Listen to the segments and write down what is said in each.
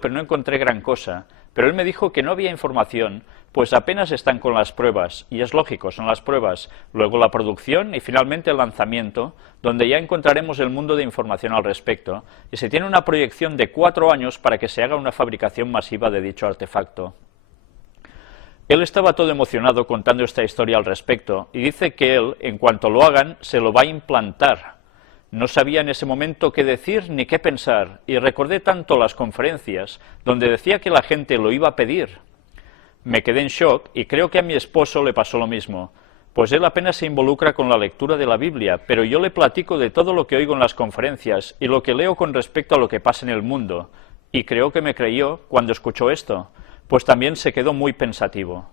pero no encontré gran cosa. Pero él me dijo que no había información, pues apenas están con las pruebas, y es lógico, son las pruebas, luego la producción y finalmente el lanzamiento, donde ya encontraremos el mundo de información al respecto, y se tiene una proyección de 4 años para que se haga una fabricación masiva de dicho artefacto. Él estaba todo emocionado contando esta historia al respecto, y dice que él, en cuanto lo hagan, se lo va a implantar. No sabía en ese momento qué decir ni qué pensar, y recordé tanto las conferencias donde decía que la gente lo iba a pedir. Me quedé en shock y creo que a mi esposo le pasó lo mismo, pues él apenas se involucra con la lectura de la Biblia, pero yo le platico de todo lo que oigo en las conferencias y lo que leo con respecto a lo que pasa en el mundo, y creo que me creyó cuando escuchó esto, pues también se quedó muy pensativo.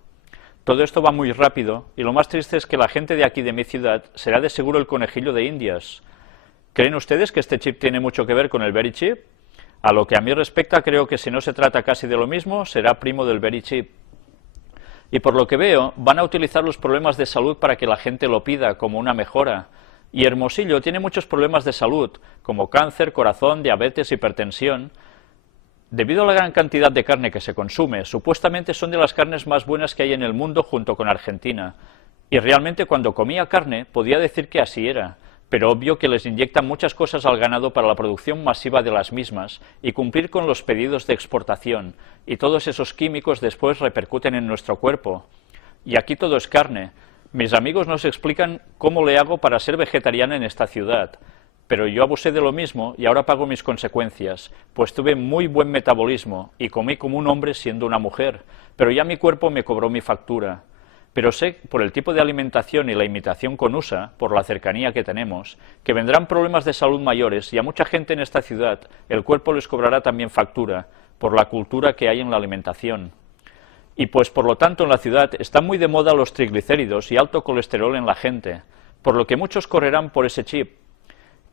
Todo esto va muy rápido, y lo más triste es que la gente de aquí de mi ciudad será de seguro el conejillo de Indias. ¿Creen ustedes que este chip tiene mucho que ver con el Verichip? A lo que a mí respecta, creo que si no se trata casi de lo mismo, será primo del Verichip. Y por lo que veo, van a utilizar los problemas de salud para que la gente lo pida como una mejora. Y Hermosillo tiene muchos problemas de salud, como cáncer, corazón, diabetes, hipertensión. Debido a la gran cantidad de carne que se consume, supuestamente son de las carnes más buenas que hay en el mundo junto con Argentina. Y realmente cuando comía carne podía decir que así era. Pero obvio que les inyectan muchas cosas al ganado para la producción masiva de las mismas y cumplir con los pedidos de exportación, y todos esos químicos después repercuten en nuestro cuerpo. Y aquí todo es carne. Mis amigos nos explican cómo le hago para ser vegetariana en esta ciudad, pero yo abusé de lo mismo y ahora pago mis consecuencias, pues tuve muy buen metabolismo y comí como un hombre siendo una mujer, pero ya mi cuerpo me cobró mi factura. Pero sé, por el tipo de alimentación y la imitación con USA, por la cercanía que tenemos, que vendrán problemas de salud mayores y a mucha gente en esta ciudad el cuerpo les cobrará también factura, por la cultura que hay en la alimentación. Y pues por lo tanto en la ciudad están muy de moda los triglicéridos y alto colesterol en la gente, por lo que muchos correrán por ese chip.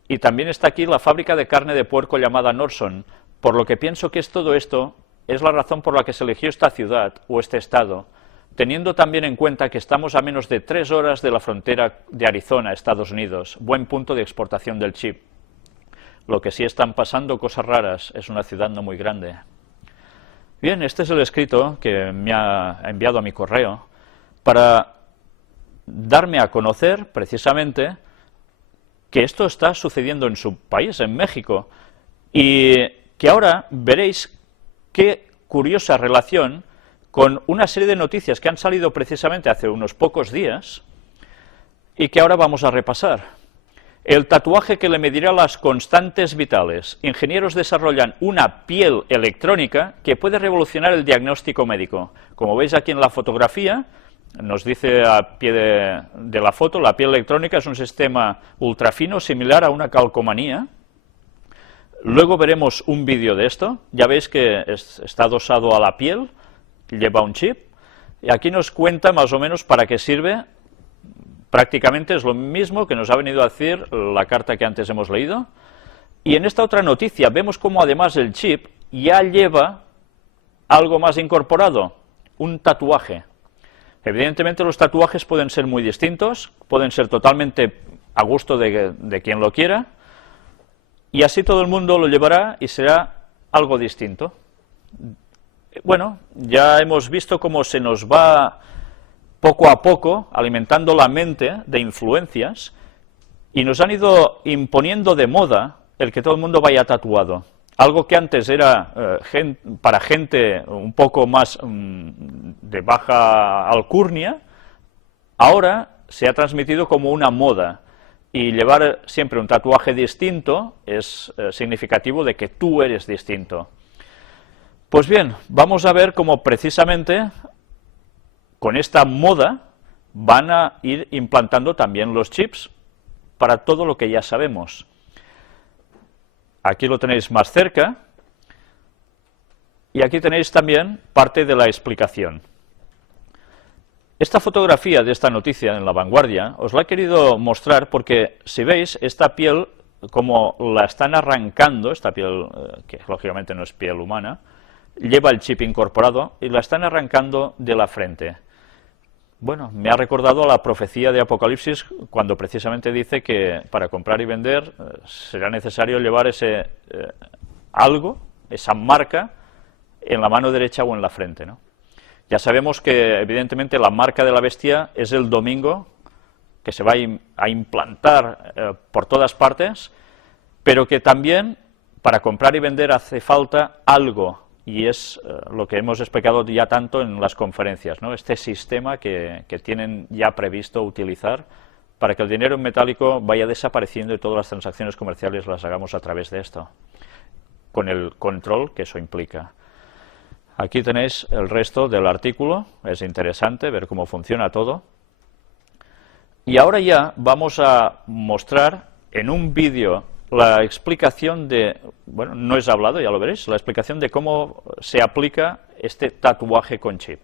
Y también está aquí la fábrica de carne de puerco llamada Norson, por lo que pienso que todo esto es la razón por la que se eligió esta ciudad o este estado, teniendo también en cuenta que estamos a menos de 3 horas de la frontera de Arizona, Estados Unidos, buen punto de exportación del chip. Lo que sí están pasando cosas raras, es una ciudad no muy grande. Bien, este es el escrito que me ha enviado a mi correo para darme a conocer precisamente que esto está sucediendo en su país, en México, y que ahora veréis qué curiosa relación con una serie de noticias que han salido precisamente hace unos pocos días y que ahora vamos a repasar. El tatuaje que le medirá las constantes vitales. Ingenieros desarrollan una piel electrónica que puede revolucionar el diagnóstico médico. Como veis aquí en la fotografía, nos dice a pie de la foto, la piel electrónica es un sistema ultrafino similar a una calcomanía. Luego veremos un vídeo de esto. Ya veis que está adosado a la piel, lleva un chip, y aquí nos cuenta más o menos para qué sirve. Prácticamente es lo mismo que nos ha venido a decir la carta que antes hemos leído, y en esta otra noticia vemos cómo además el chip ya lleva algo más incorporado, un tatuaje. Evidentemente los tatuajes pueden ser muy distintos, pueden ser totalmente a gusto de quien lo quiera, y así todo el mundo lo llevará y será algo distinto. Bueno, ya hemos visto cómo se nos va poco a poco alimentando la mente de influencias y nos han ido imponiendo de moda el que todo el mundo vaya tatuado. Algo que antes era para gente un poco más de baja alcurnia, ahora se ha transmitido como una moda. Y llevar siempre un tatuaje distinto es significativo de que tú eres distinto. Pues bien, vamos a ver cómo precisamente con esta moda van a ir implantando también los chips para todo lo que ya sabemos. Aquí lo tenéis más cerca y aquí tenéis también parte de la explicación. Esta fotografía de esta noticia en La Vanguardia os la he querido mostrar porque, si veis, esta piel, como la están arrancando, esta piel, que lógicamente no es piel humana, lleva el chip incorporado y la están arrancando de la frente. Bueno, me ha recordado a la profecía de Apocalipsis cuando precisamente dice que para comprar y vender será necesario llevar ese algo, esa marca en la mano derecha o en la frente, ¿no? Ya sabemos que, evidentemente, la marca de la bestia es el domingo, que se va a implantar por todas partes, pero que también para comprar y vender hace falta algo, y es lo que hemos explicado ya tanto en las conferencias, ¿no? Este sistema que tienen ya previsto utilizar para que el dinero en metálico vaya desapareciendo y todas las transacciones comerciales las hagamos a través de esto, con el control que eso implica. Aquí tenéis el resto del artículo, es interesante ver cómo funciona todo. Y ahora ya vamos a mostrar en un vídeo la explicación de, bueno, no es hablado, ya lo veréis, la explicación de cómo se aplica este tatuaje con chip.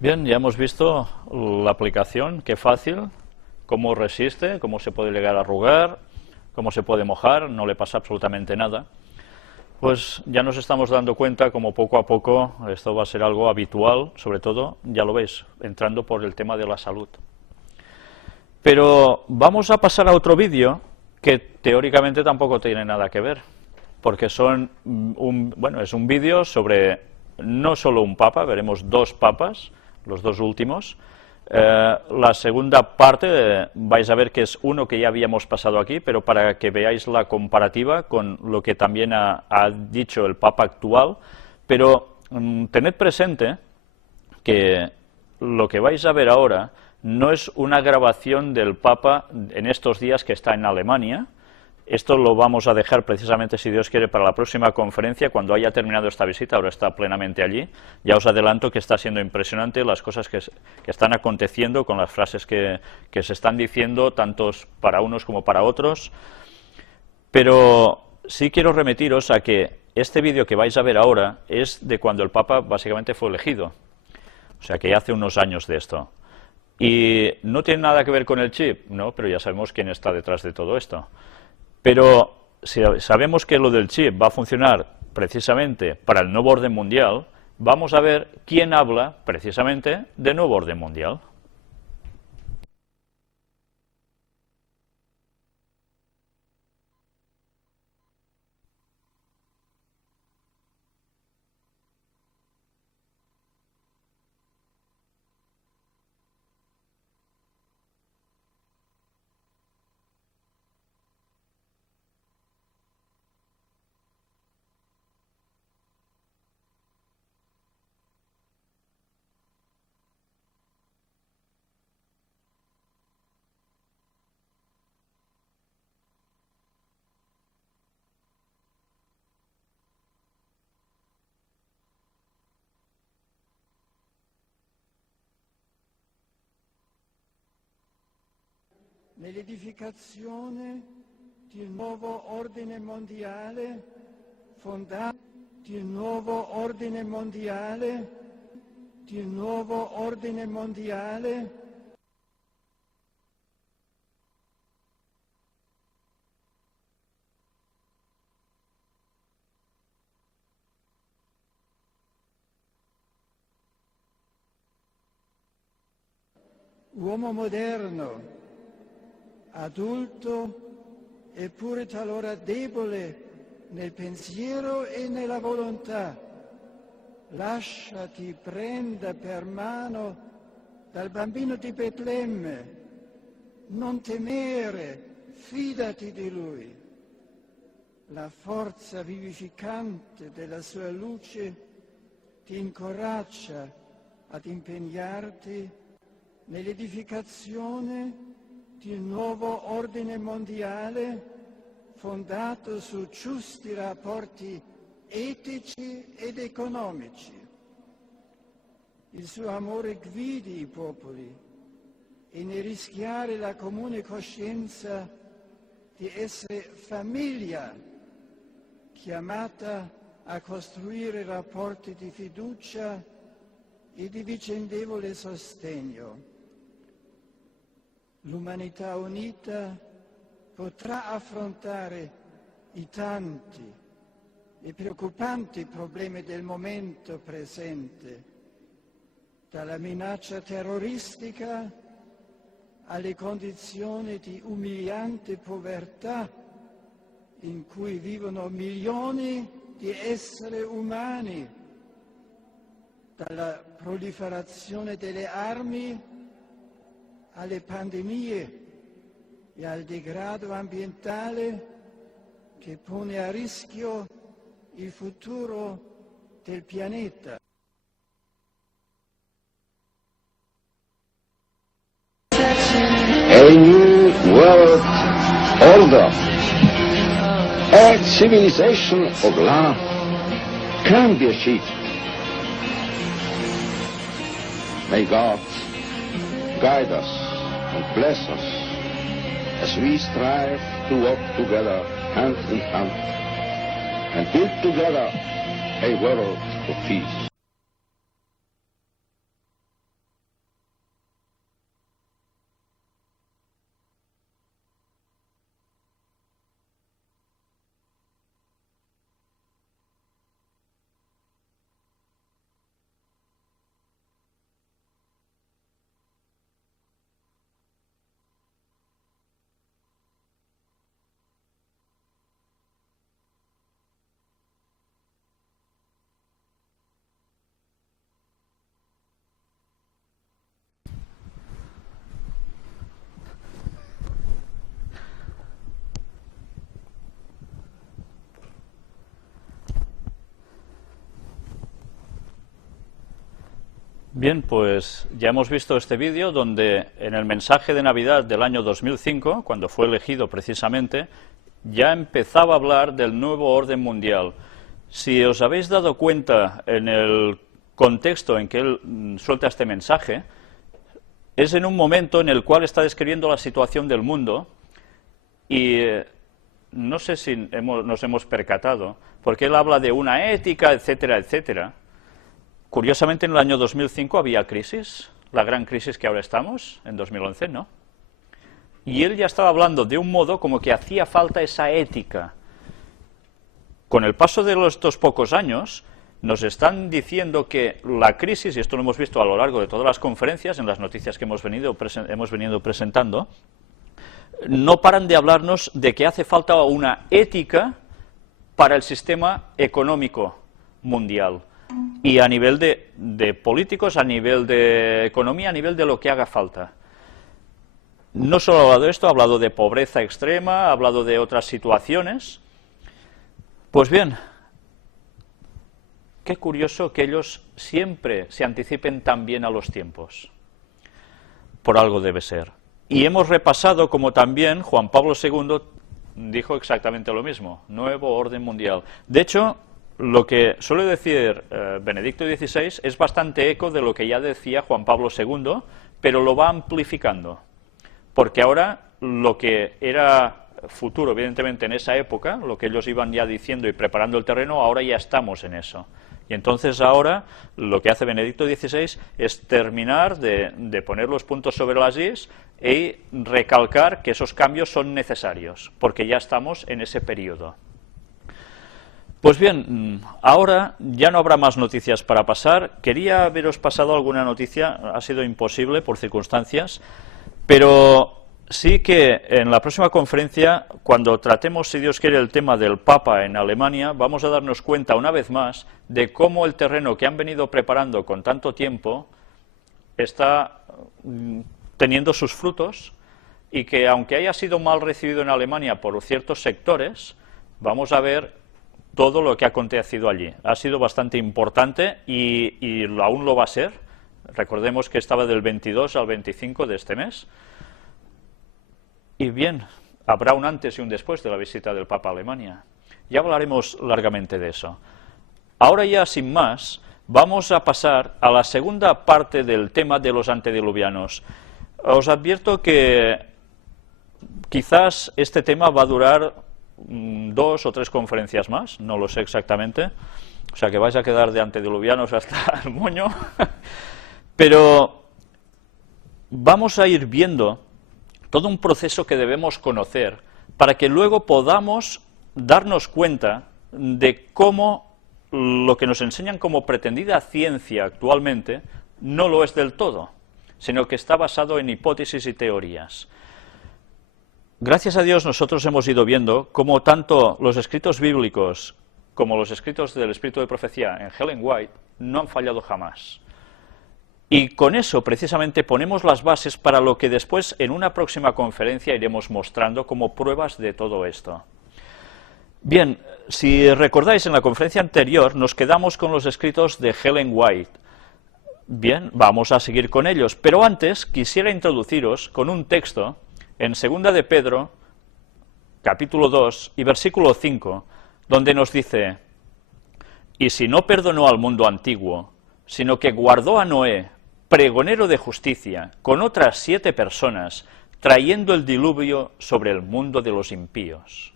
Bien, ya hemos visto la aplicación, qué fácil, cómo resiste, cómo se puede llegar a arrugar, cómo se puede mojar, no le pasa absolutamente nada. Pues ya nos estamos dando cuenta como poco a poco esto va a ser algo habitual, sobre todo, ya lo veis, entrando por el tema de la salud. Pero vamos a pasar a otro vídeo que teóricamente tampoco tiene nada que ver, porque son es un vídeo sobre no solo un papa, veremos dos papas, los dos últimos. La segunda parte vais a ver que es uno que ya habíamos pasado aquí, pero para que veáis la comparativa con lo que también ha dicho el papa actual. Pero tened presente que lo que vais a ver ahora no es una grabación del papa en estos días que está en Alemania. Esto lo vamos a dejar precisamente, si Dios quiere, para la próxima conferencia, cuando haya terminado esta visita. Ahora está plenamente allí. Ya os adelanto que está siendo impresionante las cosas que están aconteciendo con las frases que se están diciendo, tanto para unos como para otros. Pero sí quiero remitiros a que este vídeo que vais a ver ahora es de cuando el Papa básicamente fue elegido. O sea, que ya hace unos años de esto. Y no tiene nada que ver con el chip, ¿no? Pero ya sabemos quién está detrás de todo esto. Pero si sabemos que lo del chip va a funcionar precisamente para el nuevo orden mundial, vamos a ver quién habla precisamente de nuevo orden mundial. Nell'edificazione di un nuovo ordine mondiale fondato di un nuovo ordine mondiale di un nuovo ordine mondiale uomo moderno, adulto eppure talora debole nel pensiero e nella volontà. Lasciati prenda per mano dal bambino di Betlemme, non temere, fidati di lui. La forza vivificante della sua luce ti incoraggia ad impegnarti nell'edificazione di un nuovo ordine mondiale fondato su giusti rapporti etici ed economici. Il suo amore guidi i popoli e ne rischiare la comune coscienza di essere famiglia chiamata a costruire rapporti di fiducia e di vicendevole sostegno. L'umanità unita potrà affrontare i tanti e preoccupanti problemi del momento presente, dalla minaccia terroristica alle condizioni di umiliante povertà in cui vivono milioni di esseri umani, dalla proliferazione delle armi alle pandemie e al degrado ambientale che pone a rischio il futuro del pianeta. A new world order, a civilization of love can be achieved. May God guide us and bless us as we strive to walk together hand in hand and build together a world of peace. Bien, pues ya hemos visto este vídeo donde en el mensaje de Navidad del año 2005, cuando fue elegido precisamente, ya empezaba a hablar del nuevo orden mundial. Si os habéis dado cuenta en el contexto en que él suelta este mensaje, es en un momento en el cual está describiendo la situación del mundo y no sé si nos hemos percatado, porque él habla de una ética, etcétera, etcétera. Curiosamente, en el año 2005 había crisis, la gran crisis que ahora estamos, en 2011, ¿no? Y él ya estaba hablando de un modo como que hacía falta esa ética. Con el paso de estos pocos años, nos están diciendo que la crisis, y esto lo hemos visto a lo largo de todas las conferencias, en las noticias que hemos venido presentando, no paran de hablarnos de que hace falta una ética para el sistema económico mundial. Y a nivel de políticos, a nivel de economía, a nivel de lo que haga falta. No solo ha hablado de esto, ha hablado de pobreza extrema, ha hablado de otras situaciones. Pues bien, qué curioso que ellos siempre se anticipen tan bien a los tiempos. Por algo debe ser. Y hemos repasado como también Juan Pablo II dijo exactamente lo mismo, nuevo orden mundial. De hecho, lo que suele decir Benedicto XVI es bastante eco de lo que ya decía Juan Pablo II, pero lo va amplificando, porque ahora lo que era futuro, evidentemente en esa época, lo que ellos iban ya diciendo y preparando el terreno, ahora ya estamos en eso. Y entonces ahora lo que hace Benedicto XVI es terminar de poner los puntos sobre las is y recalcar que esos cambios son necesarios, porque ya estamos en ese periodo. Pues bien, ahora ya no habrá más noticias para pasar. Quería haberos pasado alguna noticia, ha sido imposible por circunstancias, pero sí que en la próxima conferencia, cuando tratemos, si Dios quiere, el tema del Papa en Alemania, vamos a darnos cuenta una vez más de cómo el terreno que han venido preparando con tanto tiempo está teniendo sus frutos y que, aunque haya sido mal recibido en Alemania por ciertos sectores, vamos a ver todo lo que ha acontecido allí. Ha sido bastante importante y aún lo va a ser. Recordemos que estaba del 22 al 25 de este mes. Y bien, habrá un antes y un después de la visita del Papa a Alemania. Ya hablaremos largamente de eso. Ahora ya, sin más, vamos a pasar a la segunda parte del tema de los antediluvianos. Os advierto que quizás este tema va a durar 2 o 3 conferencias más, no lo sé exactamente, o sea que vais a quedar de antediluvianos hasta el moño, pero vamos a ir viendo todo un proceso que debemos conocer para que luego podamos darnos cuenta de cómo lo que nos enseñan como pretendida ciencia actualmente no lo es del todo, sino que está basado en hipótesis y teorías. Gracias a Dios nosotros hemos ido viendo cómo tanto los escritos bíblicos como los escritos del Espíritu de Profecía en Ellen White no han fallado jamás. Y con eso precisamente ponemos las bases para lo que después en una próxima conferencia iremos mostrando como pruebas de todo esto. Bien, si recordáis en la conferencia anterior nos quedamos con los escritos de Ellen White. Bien, vamos a seguir con ellos, pero antes quisiera introduciros con un texto en 2 de Pedro, capítulo 2 y versículo 5, donde nos dice: y si no perdonó al mundo antiguo, sino que guardó a Noé, pregonero de justicia, con otras 7 personas, trayendo el diluvio sobre el mundo de los impíos.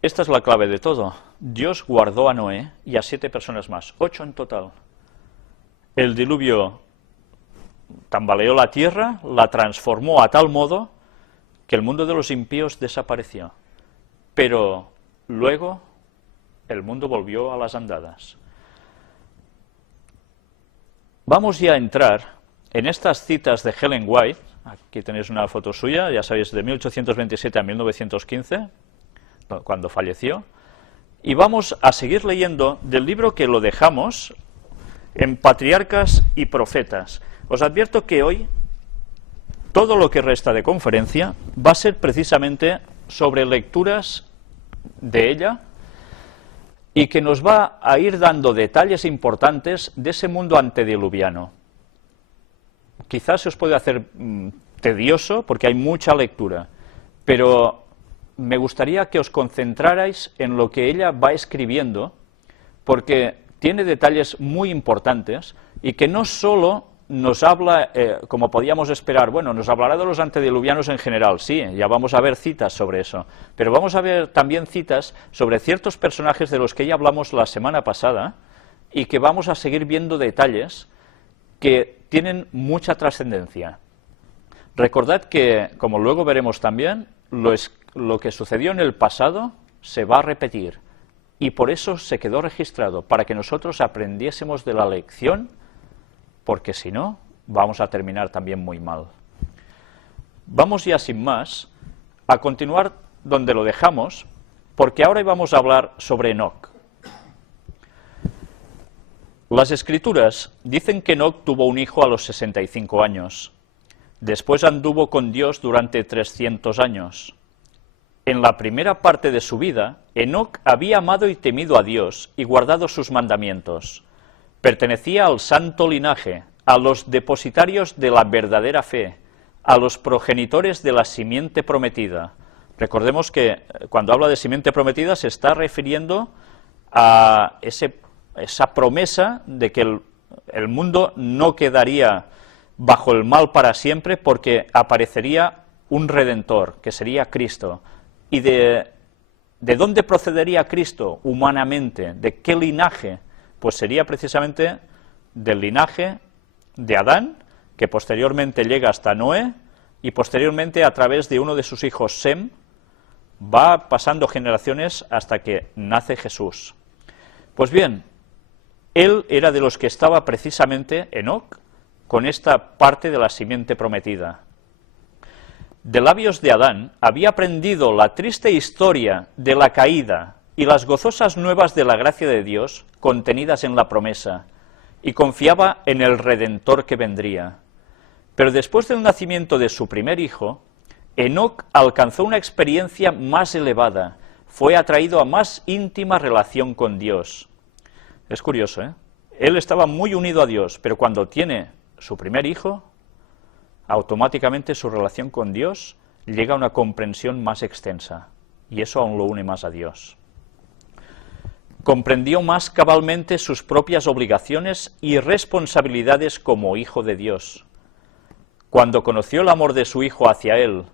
Esta es la clave de todo. Dios guardó a Noé y a 7 personas más, 8 en total. El diluvio tambaleó la tierra, la transformó a tal modo que el mundo de los impíos desapareció. Pero luego el mundo volvió a las andadas. Vamos ya a entrar en estas citas de Ellen White. Aquí tenéis una foto suya, ya sabéis, de 1827 a 1915, cuando falleció. Y vamos a seguir leyendo del libro que lo dejamos en Patriarcas y Profetas. Os advierto que hoy todo lo que resta de conferencia va a ser precisamente sobre lecturas de ella y que nos va a ir dando detalles importantes de ese mundo antediluviano. Quizás se os puede hacer tedioso porque hay mucha lectura, pero me gustaría que os concentrarais en lo que ella va escribiendo, porque tiene detalles muy importantes y que no solo nos habla, como podíamos esperar, bueno, nos hablará de los antediluvianos en general, sí, ya vamos a ver citas sobre eso, pero vamos a ver también citas sobre ciertos personajes de los que ya hablamos la semana pasada y que vamos a seguir viendo detalles que tienen mucha trascendencia. Recordad que, como luego veremos también, lo que sucedió en el pasado se va a repetir y por eso se quedó registrado, para que nosotros aprendiésemos de la lección, porque si no, vamos a terminar también muy mal. Vamos ya sin más a continuar donde lo dejamos, porque ahora vamos a hablar sobre Enoc. Las Escrituras dicen que Enoc tuvo un hijo a los 65 años. Después anduvo con Dios durante 300 años. En la primera parte de su vida, Enoc había amado y temido a Dios y guardado sus mandamientos. Pertenecía al santo linaje, a los depositarios de la verdadera fe, a los progenitores de la simiente prometida. Recordemos que cuando habla de simiente prometida se está refiriendo a esa promesa de que el mundo no quedaría bajo el mal para siempre, porque aparecería un Redentor, que sería Cristo. ¿Y de dónde procedería Cristo humanamente? ¿De qué linaje? Pues sería precisamente del linaje de Adán, que posteriormente llega hasta Noé, y posteriormente a través de uno de sus hijos, Sem, va pasando generaciones hasta que nace Jesús. Pues bien, él era de los que estaba precisamente, Enoc, con esta parte de la simiente prometida. De labios de Adán había aprendido la triste historia de la caída y las gozosas nuevas de la gracia de Dios contenidas en la promesa, y confiaba en el Redentor que vendría. Pero después del nacimiento de su primer hijo, Enoc alcanzó una experiencia más elevada, fue atraído a más íntima relación con Dios. Es curioso, ¿eh? Él estaba muy unido a Dios, pero cuando tiene su primer hijo, automáticamente su relación con Dios llega a una comprensión más extensa, y eso aún lo une más a Dios. Comprendió más cabalmente sus propias obligaciones y responsabilidades como hijo de Dios. Cuando conoció el amor de su hijo hacia él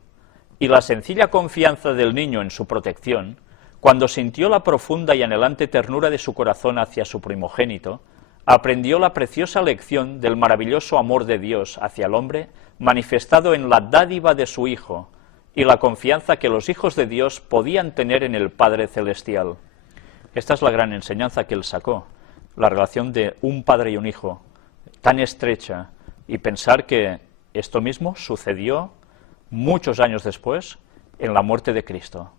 y la sencilla confianza del niño en su protección, cuando sintió la profunda y anhelante ternura de su corazón hacia su primogénito, aprendió la preciosa lección del maravilloso amor de Dios hacia el hombre, manifestado en la dádiva de su Hijo, y la confianza que los hijos de Dios podían tener en el Padre Celestial. Esta es la gran enseñanza que él sacó, la relación de un padre y un hijo, tan estrecha, y pensar que esto mismo sucedió muchos años después, en la muerte de Cristo.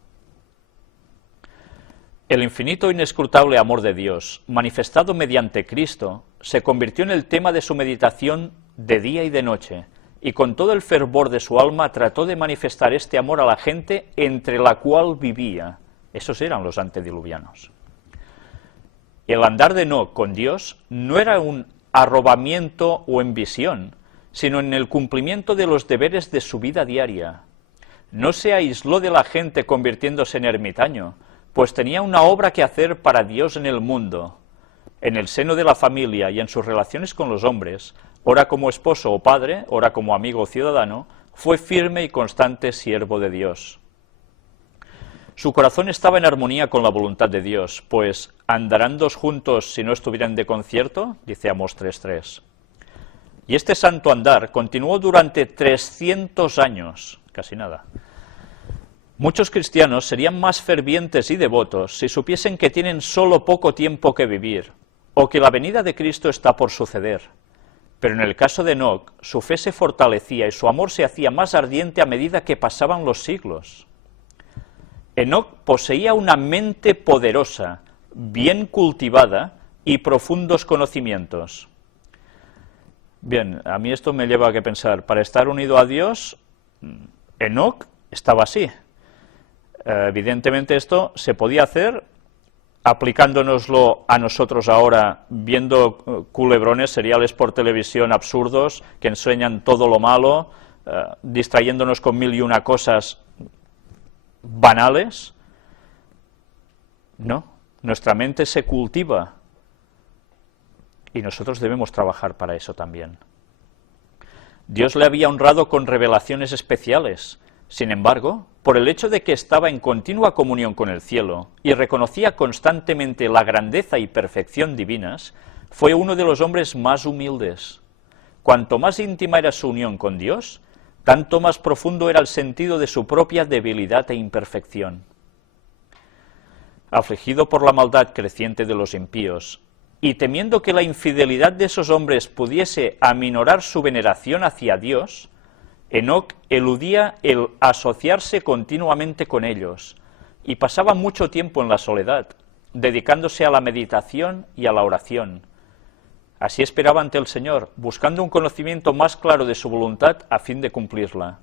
El infinito e inescrutable amor de Dios, manifestado mediante Cristo, se convirtió en el tema de su meditación de día y de noche, y con todo el fervor de su alma trató de manifestar este amor a la gente entre la cual vivía. Esos eran los antediluvianos. El andar de Enoc con Dios no era un arrobamiento o en visión, sino en el cumplimiento de los deberes de su vida diaria. No se aisló de la gente convirtiéndose en ermitaño, pues tenía una obra que hacer para Dios en el mundo. En el seno de la familia y en sus relaciones con los hombres, ora como esposo o padre, ora como amigo o ciudadano, fue firme y constante siervo de Dios. Su corazón estaba en armonía con la voluntad de Dios, pues ¿andarán dos juntos si no estuvieran de concierto?, dice Amós 3:3. Y este santo andar continuó durante 300 años, casi nada. Muchos cristianos serían más fervientes y devotos si supiesen que tienen solo poco tiempo que vivir, o que la venida de Cristo está por suceder. Pero en el caso de Enoc, su fe se fortalecía y su amor se hacía más ardiente a medida que pasaban los siglos. Enoc poseía una mente poderosa, bien cultivada y profundos conocimientos. Bien, a mí esto me lleva a pensar, para estar unido a Dios, Enoc estaba así. Evidentemente esto se podía hacer aplicándonoslo a nosotros ahora, viendo culebrones, seriales por televisión absurdos que enseñan todo lo malo, distrayéndonos con mil y una cosas banales. No, nuestra mente se cultiva y nosotros debemos trabajar para eso también. Dios le había honrado con revelaciones especiales. Sin embargo, por el hecho de que estaba en continua comunión con el cielo y reconocía constantemente la grandeza y perfección divinas, fue uno de los hombres más humildes. Cuanto más íntima era su unión con Dios, tanto más profundo era el sentido de su propia debilidad e imperfección. Afligido por la maldad creciente de los impíos, y temiendo que la infidelidad de esos hombres pudiese aminorar su veneración hacia Dios, Enoc eludía el asociarse continuamente con ellos, y pasaba mucho tiempo en la soledad, dedicándose a la meditación y a la oración. Así esperaba ante el Señor, buscando un conocimiento más claro de su voluntad a fin de cumplirla.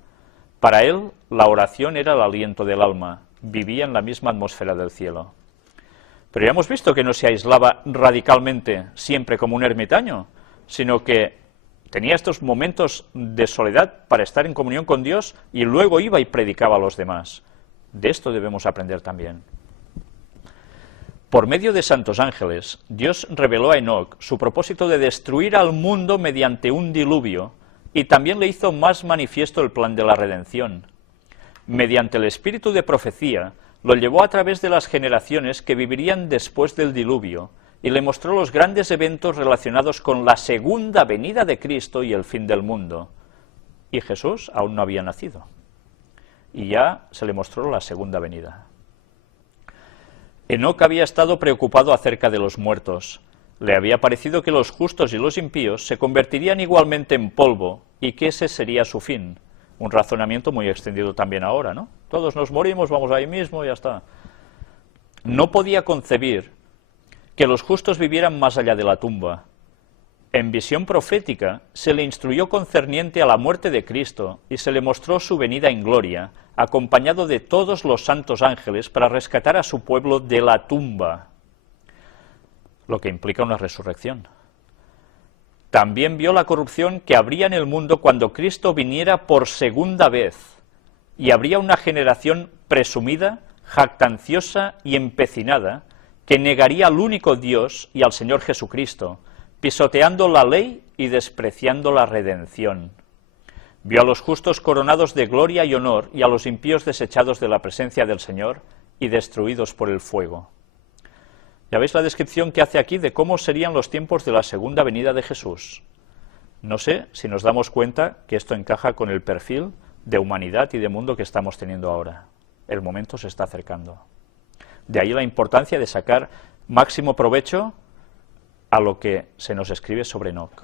Para él, la oración era el aliento del alma, vivía en la misma atmósfera del cielo. Pero ya hemos visto que no se aislaba radicalmente siempre como un ermitaño, sino que tenía estos momentos de soledad para estar en comunión con Dios y luego iba y predicaba a los demás. De esto debemos aprender también. Por medio de santos ángeles, Dios reveló a Enoc su propósito de destruir al mundo mediante un diluvio y también le hizo más manifiesto el plan de la redención. Mediante el espíritu de profecía, lo llevó a través de las generaciones que vivirían después del diluvio y le mostró los grandes eventos relacionados con la segunda venida de Cristo y el fin del mundo. Y Jesús aún no había nacido. Y ya se le mostró la segunda venida. Enoc había estado preocupado acerca de los muertos. Le había parecido que los justos y los impíos se convertirían igualmente en polvo y que ese sería su fin. Un razonamiento muy extendido también ahora, ¿no? Todos nos morimos, vamos ahí mismo y ya está. No podía concebir que los justos vivieran más allá de la tumba. En visión profética se le instruyó concerniente a la muerte de Cristo y se le mostró su venida en gloria, acompañado de todos los santos ángeles para rescatar a su pueblo de la tumba, lo que implica una resurrección. También vio la corrupción que habría en el mundo cuando Cristo viniera por segunda vez, y habría una generación presumida, jactanciosa y empecinada, que negaría al único Dios y al Señor Jesucristo, pisoteando la ley y despreciando la redención. Vio a los justos coronados de gloria y honor, y a los impíos desechados de la presencia del Señor y destruidos por el fuego. Ya veis la descripción que hace aquí de cómo serían los tiempos de la segunda venida de Jesús. No sé si nos damos cuenta que esto encaja con el perfil de humanidad y de mundo que estamos teniendo ahora. El momento se está acercando. De ahí la importancia de sacar máximo provecho a lo que se nos escribe sobre Enoc.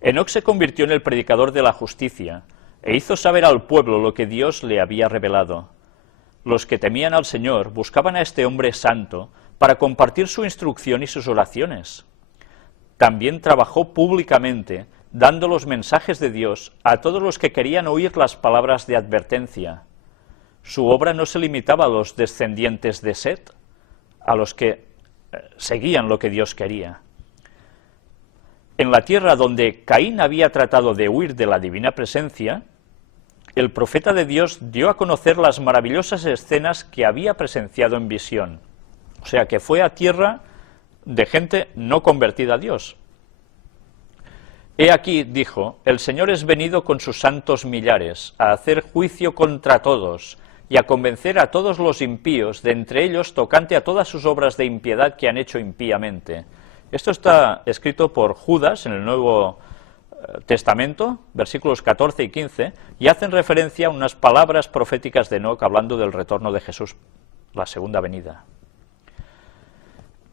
Enoc se convirtió en el predicador de la justicia e hizo saber al pueblo lo que Dios le había revelado. Los que temían al Señor buscaban a este hombre santo para compartir su instrucción y sus oraciones. También trabajó públicamente, dando los mensajes de Dios a todos los que querían oír las palabras de advertencia. Su obra no se limitaba a los descendientes de Set, a los que seguían lo que Dios quería. En la tierra donde Caín había tratado de huir de la divina presencia, el profeta de Dios dio a conocer las maravillosas escenas que había presenciado en visión. O sea, que fue a tierra de gente no convertida a Dios. He aquí, dijo, el Señor es venido con sus santos millares, a hacer juicio contra todos, y a convencer a todos los impíos, de entre ellos tocante a todas sus obras de impiedad que han hecho impíamente. Esto está escrito por Judas en el Nuevo Testamento, versículos 14 y 15, y hacen referencia a unas palabras proféticas de Enoc hablando del retorno de Jesús, la segunda venida.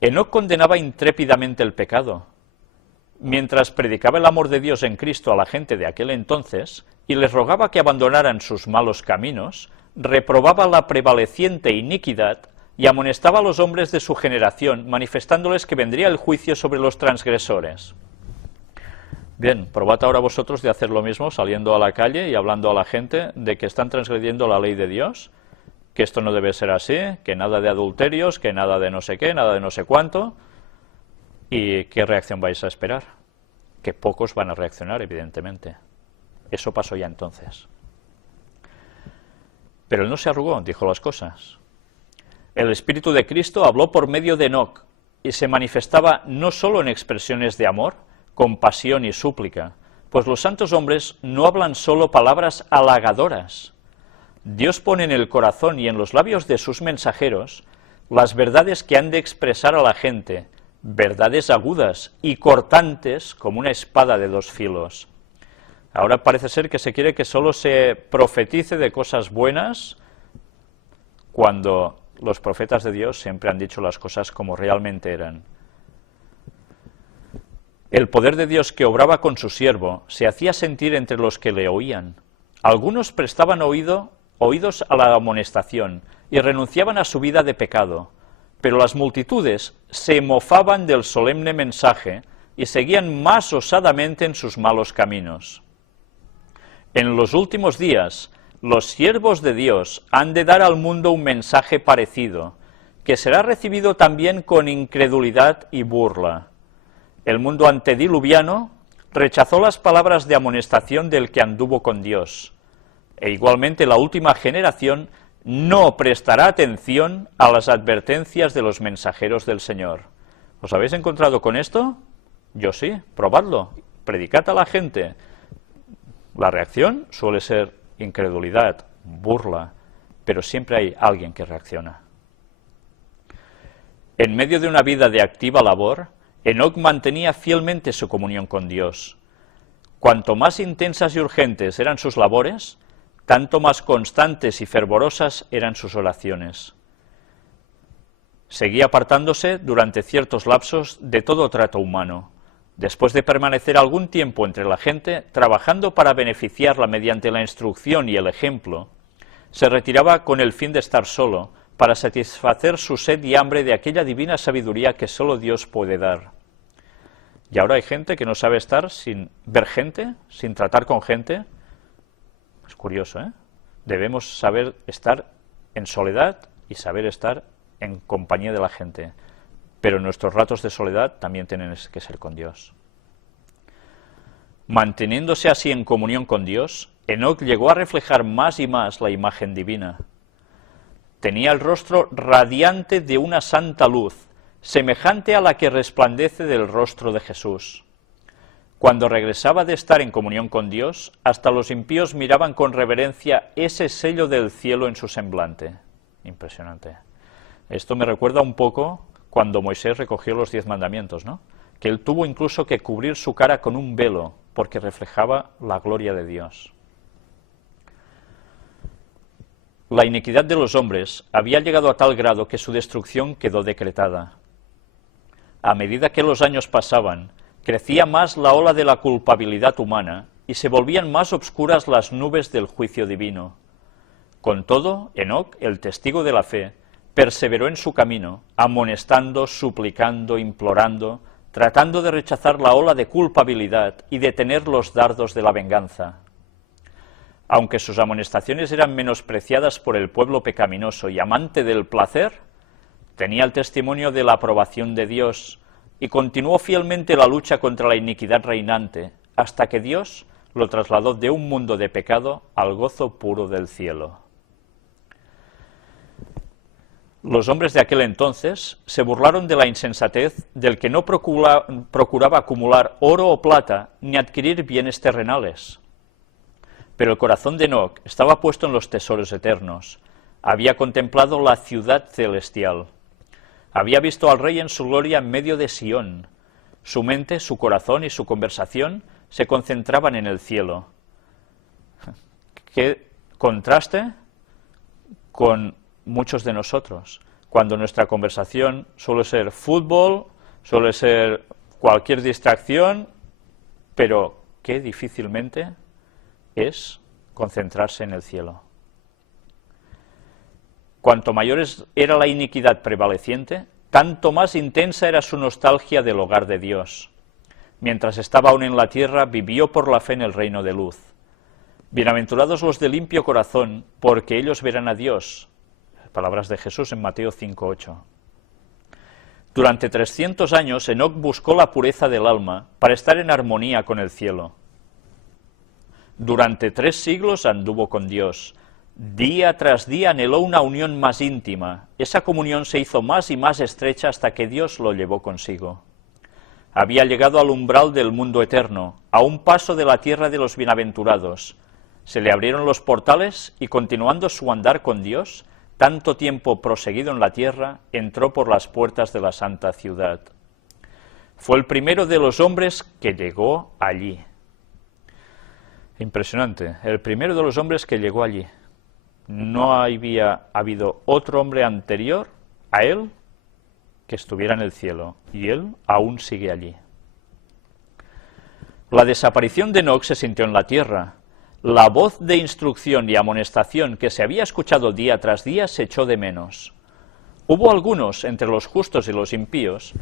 Enoc condenaba intrépidamente el pecado, mientras predicaba el amor de Dios en Cristo a la gente de aquel entonces, y les rogaba que abandonaran sus malos caminos, reprobaba la prevaleciente iniquidad y amonestaba a los hombres de su generación, manifestándoles que vendría el juicio sobre los transgresores. Bien, probad ahora vosotros de hacer lo mismo, saliendo a la calle y hablando a la gente de que están transgrediendo la ley de Dios que esto no debe ser así, que nada de adulterios, que nada de no sé qué, nada de no sé cuánto. ¿Y qué reacción vais a esperar? Que pocos van a reaccionar, evidentemente. Eso pasó ya entonces. Pero él no se arrugó, dijo las cosas. El Espíritu de Cristo habló por medio de Enoc y se manifestaba no solo en expresiones de amor, compasión y súplica, pues los santos hombres no hablan solo palabras halagadoras. Dios pone en el corazón y en los labios de sus mensajeros las verdades que han de expresar a la gente, verdades agudas y cortantes como una espada de dos filos. Ahora parece ser que se quiere que solo se profetice de cosas buenas, cuando los profetas de Dios siempre han dicho las cosas como realmente eran. El poder de Dios que obraba con su siervo se hacía sentir entre los que le oían. Algunos prestaban oídos a la amonestación y renunciaban a su vida de pecado, pero las multitudes se mofaban del solemne mensaje y seguían más osadamente en sus malos caminos. En los últimos días, los siervos de Dios han de dar al mundo un mensaje parecido, que será recibido también con incredulidad y burla. El mundo antediluviano rechazó las palabras de amonestación del que anduvo con Dios, e igualmente la última generación no prestará atención a las advertencias de los mensajeros del Señor. ¿Os habéis encontrado con esto? Yo sí, probadlo, predicad a la gente. La reacción suele ser incredulidad, burla, pero siempre hay alguien que reacciona. En medio de una vida de activa labor, Enoc mantenía fielmente su comunión con Dios. Cuanto más intensas y urgentes eran sus labores, tanto más constantes y fervorosas eran sus oraciones. Seguía apartándose durante ciertos lapsos de todo trato humano. Después de permanecer algún tiempo entre la gente, trabajando para beneficiarla mediante la instrucción y el ejemplo, se retiraba con el fin de estar solo, para satisfacer su sed y hambre de aquella divina sabiduría que solo Dios puede dar. Y ahora hay gente que no sabe estar sin ver gente, sin tratar con gente. Es curioso, ¿eh? Debemos saber estar en soledad y saber estar en compañía de la gente. Pero nuestros ratos de soledad también tienen que ser con Dios. Manteniéndose así en comunión con Dios, Enoc llegó a reflejar más y más la imagen divina. Tenía el rostro radiante de una santa luz, semejante a la que resplandece del rostro de Jesús. Cuando regresaba de estar en comunión con Dios, hasta los impíos miraban con reverencia ese sello del cielo en su semblante. Impresionante. Esto me recuerda un poco cuando Moisés recogió los 10 mandamientos, ¿no? Que él tuvo incluso que cubrir su cara con un velo, porque reflejaba la gloria de Dios. La iniquidad de los hombres había llegado a tal grado que su destrucción quedó decretada. A medida que los años pasaban, crecía más la ola de la culpabilidad humana y se volvían más obscuras las nubes del juicio divino. Con todo, Enoc, el testigo de la fe, perseveró en su camino, amonestando, suplicando, implorando, tratando de rechazar la ola de culpabilidad y detener los dardos de la venganza. Aunque sus amonestaciones eran menospreciadas por el pueblo pecaminoso y amante del placer, tenía el testimonio de la aprobación de Dios y continuó fielmente la lucha contra la iniquidad reinante, hasta que Dios lo trasladó de un mundo de pecado al gozo puro del cielo. Los hombres de aquel entonces se burlaron de la insensatez del que no procuraba acumular oro o plata ni adquirir bienes terrenales. Pero el corazón de Enoc estaba puesto en los tesoros eternos. Había contemplado la ciudad celestial. Había visto al Rey en su gloria en medio de Sión. Su mente, su corazón y su conversación se concentraban en el cielo. ¿Qué contraste con muchos de nosotros, cuando nuestra conversación suele ser fútbol, suele ser cualquier distracción, pero qué difícilmente es concentrarse en el cielo. Cuanto mayor era la iniquidad prevaleciente, tanto más intensa era su nostalgia del hogar de Dios. Mientras estaba aún en la tierra, vivió por la fe en el reino de luz. Bienaventurados los de limpio corazón, porque ellos verán a Dios. palabras de Jesús en Mateo 5:8. Durante 300 años Enoc buscó la pureza del alma para estar en armonía con el cielo. Durante 3 siglos anduvo con Dios. Día tras día anheló una unión más íntima. Esa comunión se hizo más y más estrecha hasta que Dios lo llevó consigo. Había llegado al umbral del mundo eterno, a un paso de la tierra de los bienaventurados. Se le abrieron los portales y, continuando su andar con Dios, tanto tiempo proseguido en la tierra, entró por las puertas de la santa ciudad. Fue el primero de los hombres que llegó allí. Impresionante, el primero de los hombres que llegó allí. No había habido otro hombre anterior a él que estuviera en el cielo, y él aún sigue allí. La desaparición de Enoc se sintió en la tierra. La voz de instrucción y amonestación que se había escuchado día tras día se echó de menos. Hubo algunos, entre los justos y los impíos,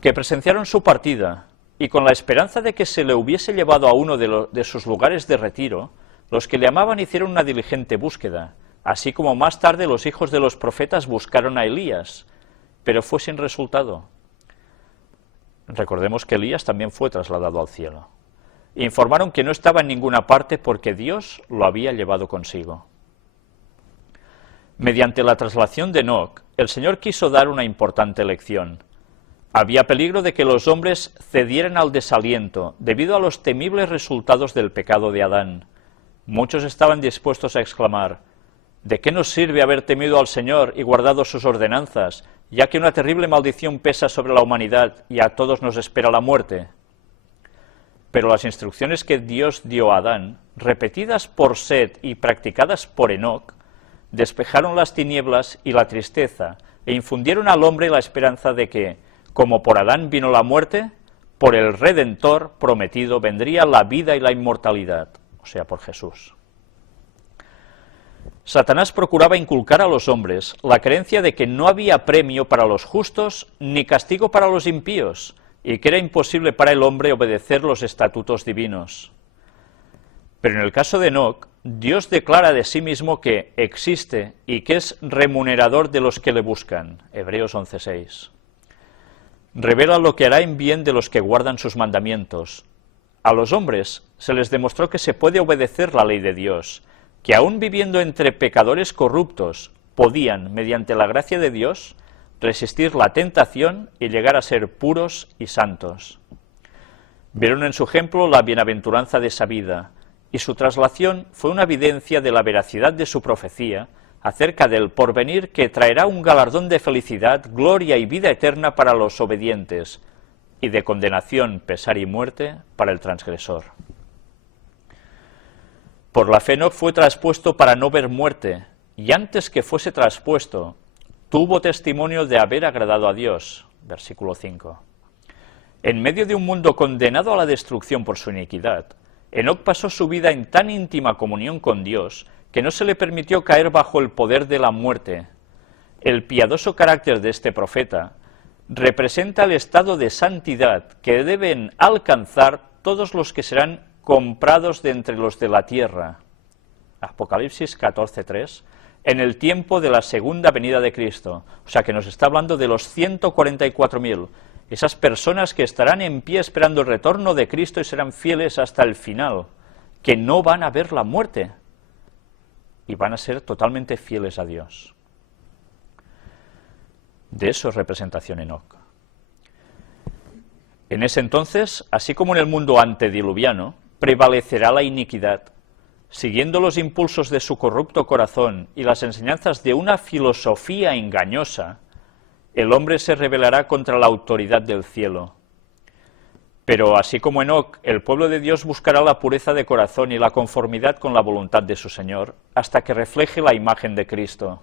que presenciaron su partida, y con la esperanza de que se le hubiese llevado a uno de sus lugares de retiro, los que le amaban hicieron una diligente búsqueda, así como más tarde los hijos de los profetas buscaron a Elías, pero fue sin resultado. Recordemos que Elías también fue trasladado al cielo. Informaron que no estaba en ninguna parte porque Dios lo había llevado consigo. Mediante la traslación de Enoc, el Señor quiso dar una importante lección. Había peligro de que los hombres cedieran al desaliento debido a los temibles resultados del pecado de Adán. Muchos estaban dispuestos a exclamar: ¿de qué nos sirve haber temido al Señor y guardado sus ordenanzas, ya que una terrible maldición pesa sobre la humanidad y a todos nos espera la muerte? Pero las instrucciones que Dios dio a Adán, repetidas por Set y practicadas por Enoc, despejaron las tinieblas y la tristeza e infundieron al hombre la esperanza de que, como por Adán vino la muerte, por el Redentor prometido vendría la vida y la inmortalidad, o sea, por Jesús. Satanás procuraba inculcar a los hombres la creencia de que no había premio para los justos ni castigo para los impíos, y que era imposible para el hombre obedecer los estatutos divinos. Pero en el caso de Enoc, Dios declara de sí mismo que existe y que es remunerador de los que le buscan. Hebreos 11:6. Revela lo que hará en bien de los que guardan sus mandamientos. A los hombres se les demostró que se puede obedecer la ley de Dios, que aun viviendo entre pecadores corruptos, podían, mediante la gracia de Dios, resistir la tentación y llegar a ser puros y santos. Vieron en su ejemplo la bienaventuranza de esa vida, y su traslación fue una evidencia de la veracidad de su profecía acerca del porvenir que traerá un galardón de felicidad, gloria y vida eterna para los obedientes, y de condenación, pesar y muerte para el transgresor. Por la fe Enoc fue traspuesto para no ver muerte, y antes que fuese traspuesto, tuvo testimonio de haber agradado a Dios. Versículo 5. En medio de un mundo condenado a la destrucción por su iniquidad, Enoc pasó su vida en tan íntima comunión con Dios que no se le permitió caer bajo el poder de la muerte. El piadoso carácter de este profeta representa el estado de santidad que deben alcanzar todos los que serán comprados de entre los de la tierra. Apocalipsis 14:3. En el tiempo de la segunda venida de Cristo. O sea que nos está hablando de los 144.000, esas personas que estarán en pie esperando el retorno de Cristo y serán fieles hasta el final, que no van a ver la muerte y van a ser totalmente fieles a Dios. De eso es representación Enoc. En ese entonces, así como en el mundo antediluviano, prevalecerá la iniquidad. Siguiendo los impulsos de su corrupto corazón y las enseñanzas de una filosofía engañosa, el hombre se rebelará contra la autoridad del cielo. Pero así como Enoc, el pueblo de Dios buscará la pureza de corazón y la conformidad con la voluntad de su Señor, hasta que refleje la imagen de Cristo.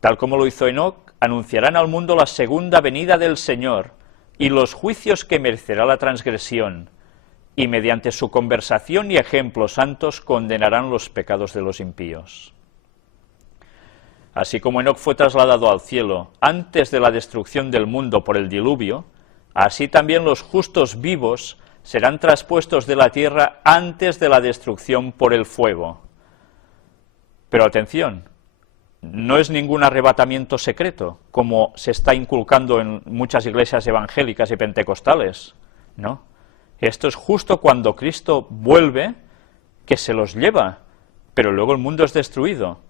Tal como lo hizo Enoc, anunciarán al mundo la segunda venida del Señor y los juicios que merecerá la transgresión, y mediante su conversación y ejemplos santos condenarán los pecados de los impíos. Así como Enoc fue trasladado al cielo antes de la destrucción del mundo por el diluvio, así también los justos vivos serán traspuestos de la tierra antes de la destrucción por el fuego. Pero atención, no es ningún arrebatamiento secreto, como se está inculcando en muchas iglesias evangélicas y pentecostales, no. Esto es justo cuando Cristo vuelve, que se los lleva, pero luego el mundo es destruido.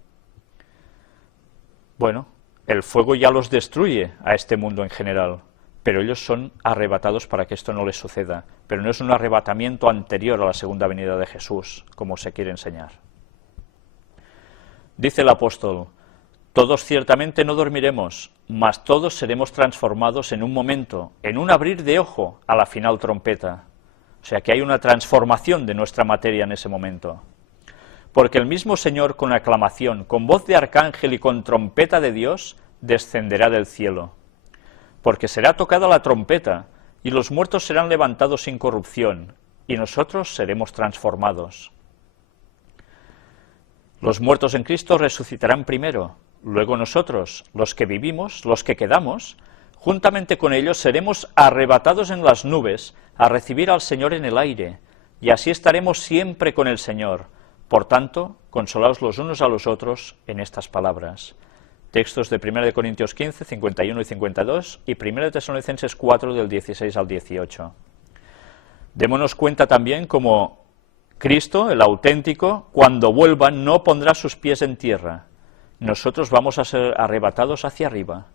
Bueno, el fuego ya los destruye a este mundo en general, pero ellos son arrebatados para que esto no les suceda, pero no es un arrebatamiento anterior a la segunda venida de Jesús, como se quiere enseñar. Dice el apóstol: todos ciertamente no dormiremos, mas todos seremos transformados en un momento, en un abrir de ojo, a la final trompeta. O sea que hay una transformación de nuestra materia en ese momento. Porque el mismo Señor, con aclamación, con voz de arcángel y con trompeta de Dios, descenderá del cielo. Porque será tocada la trompeta, y los muertos serán levantados sin corrupción, y nosotros seremos transformados. Los muertos en Cristo resucitarán primero, luego nosotros, los que vivimos, los que quedamos, juntamente con ellos seremos arrebatados en las nubes a recibir al Señor en el aire, y así estaremos siempre con el Señor. Por tanto, consolaos los unos a los otros en estas palabras. Textos de 1 Corintios 15, 51 y 52 y 1 Tesalonicenses 4, del 16 al 18. Démonos cuenta también como Cristo, el auténtico, cuando vuelva no pondrá sus pies en tierra. Nosotros vamos a ser arrebatados hacia arriba.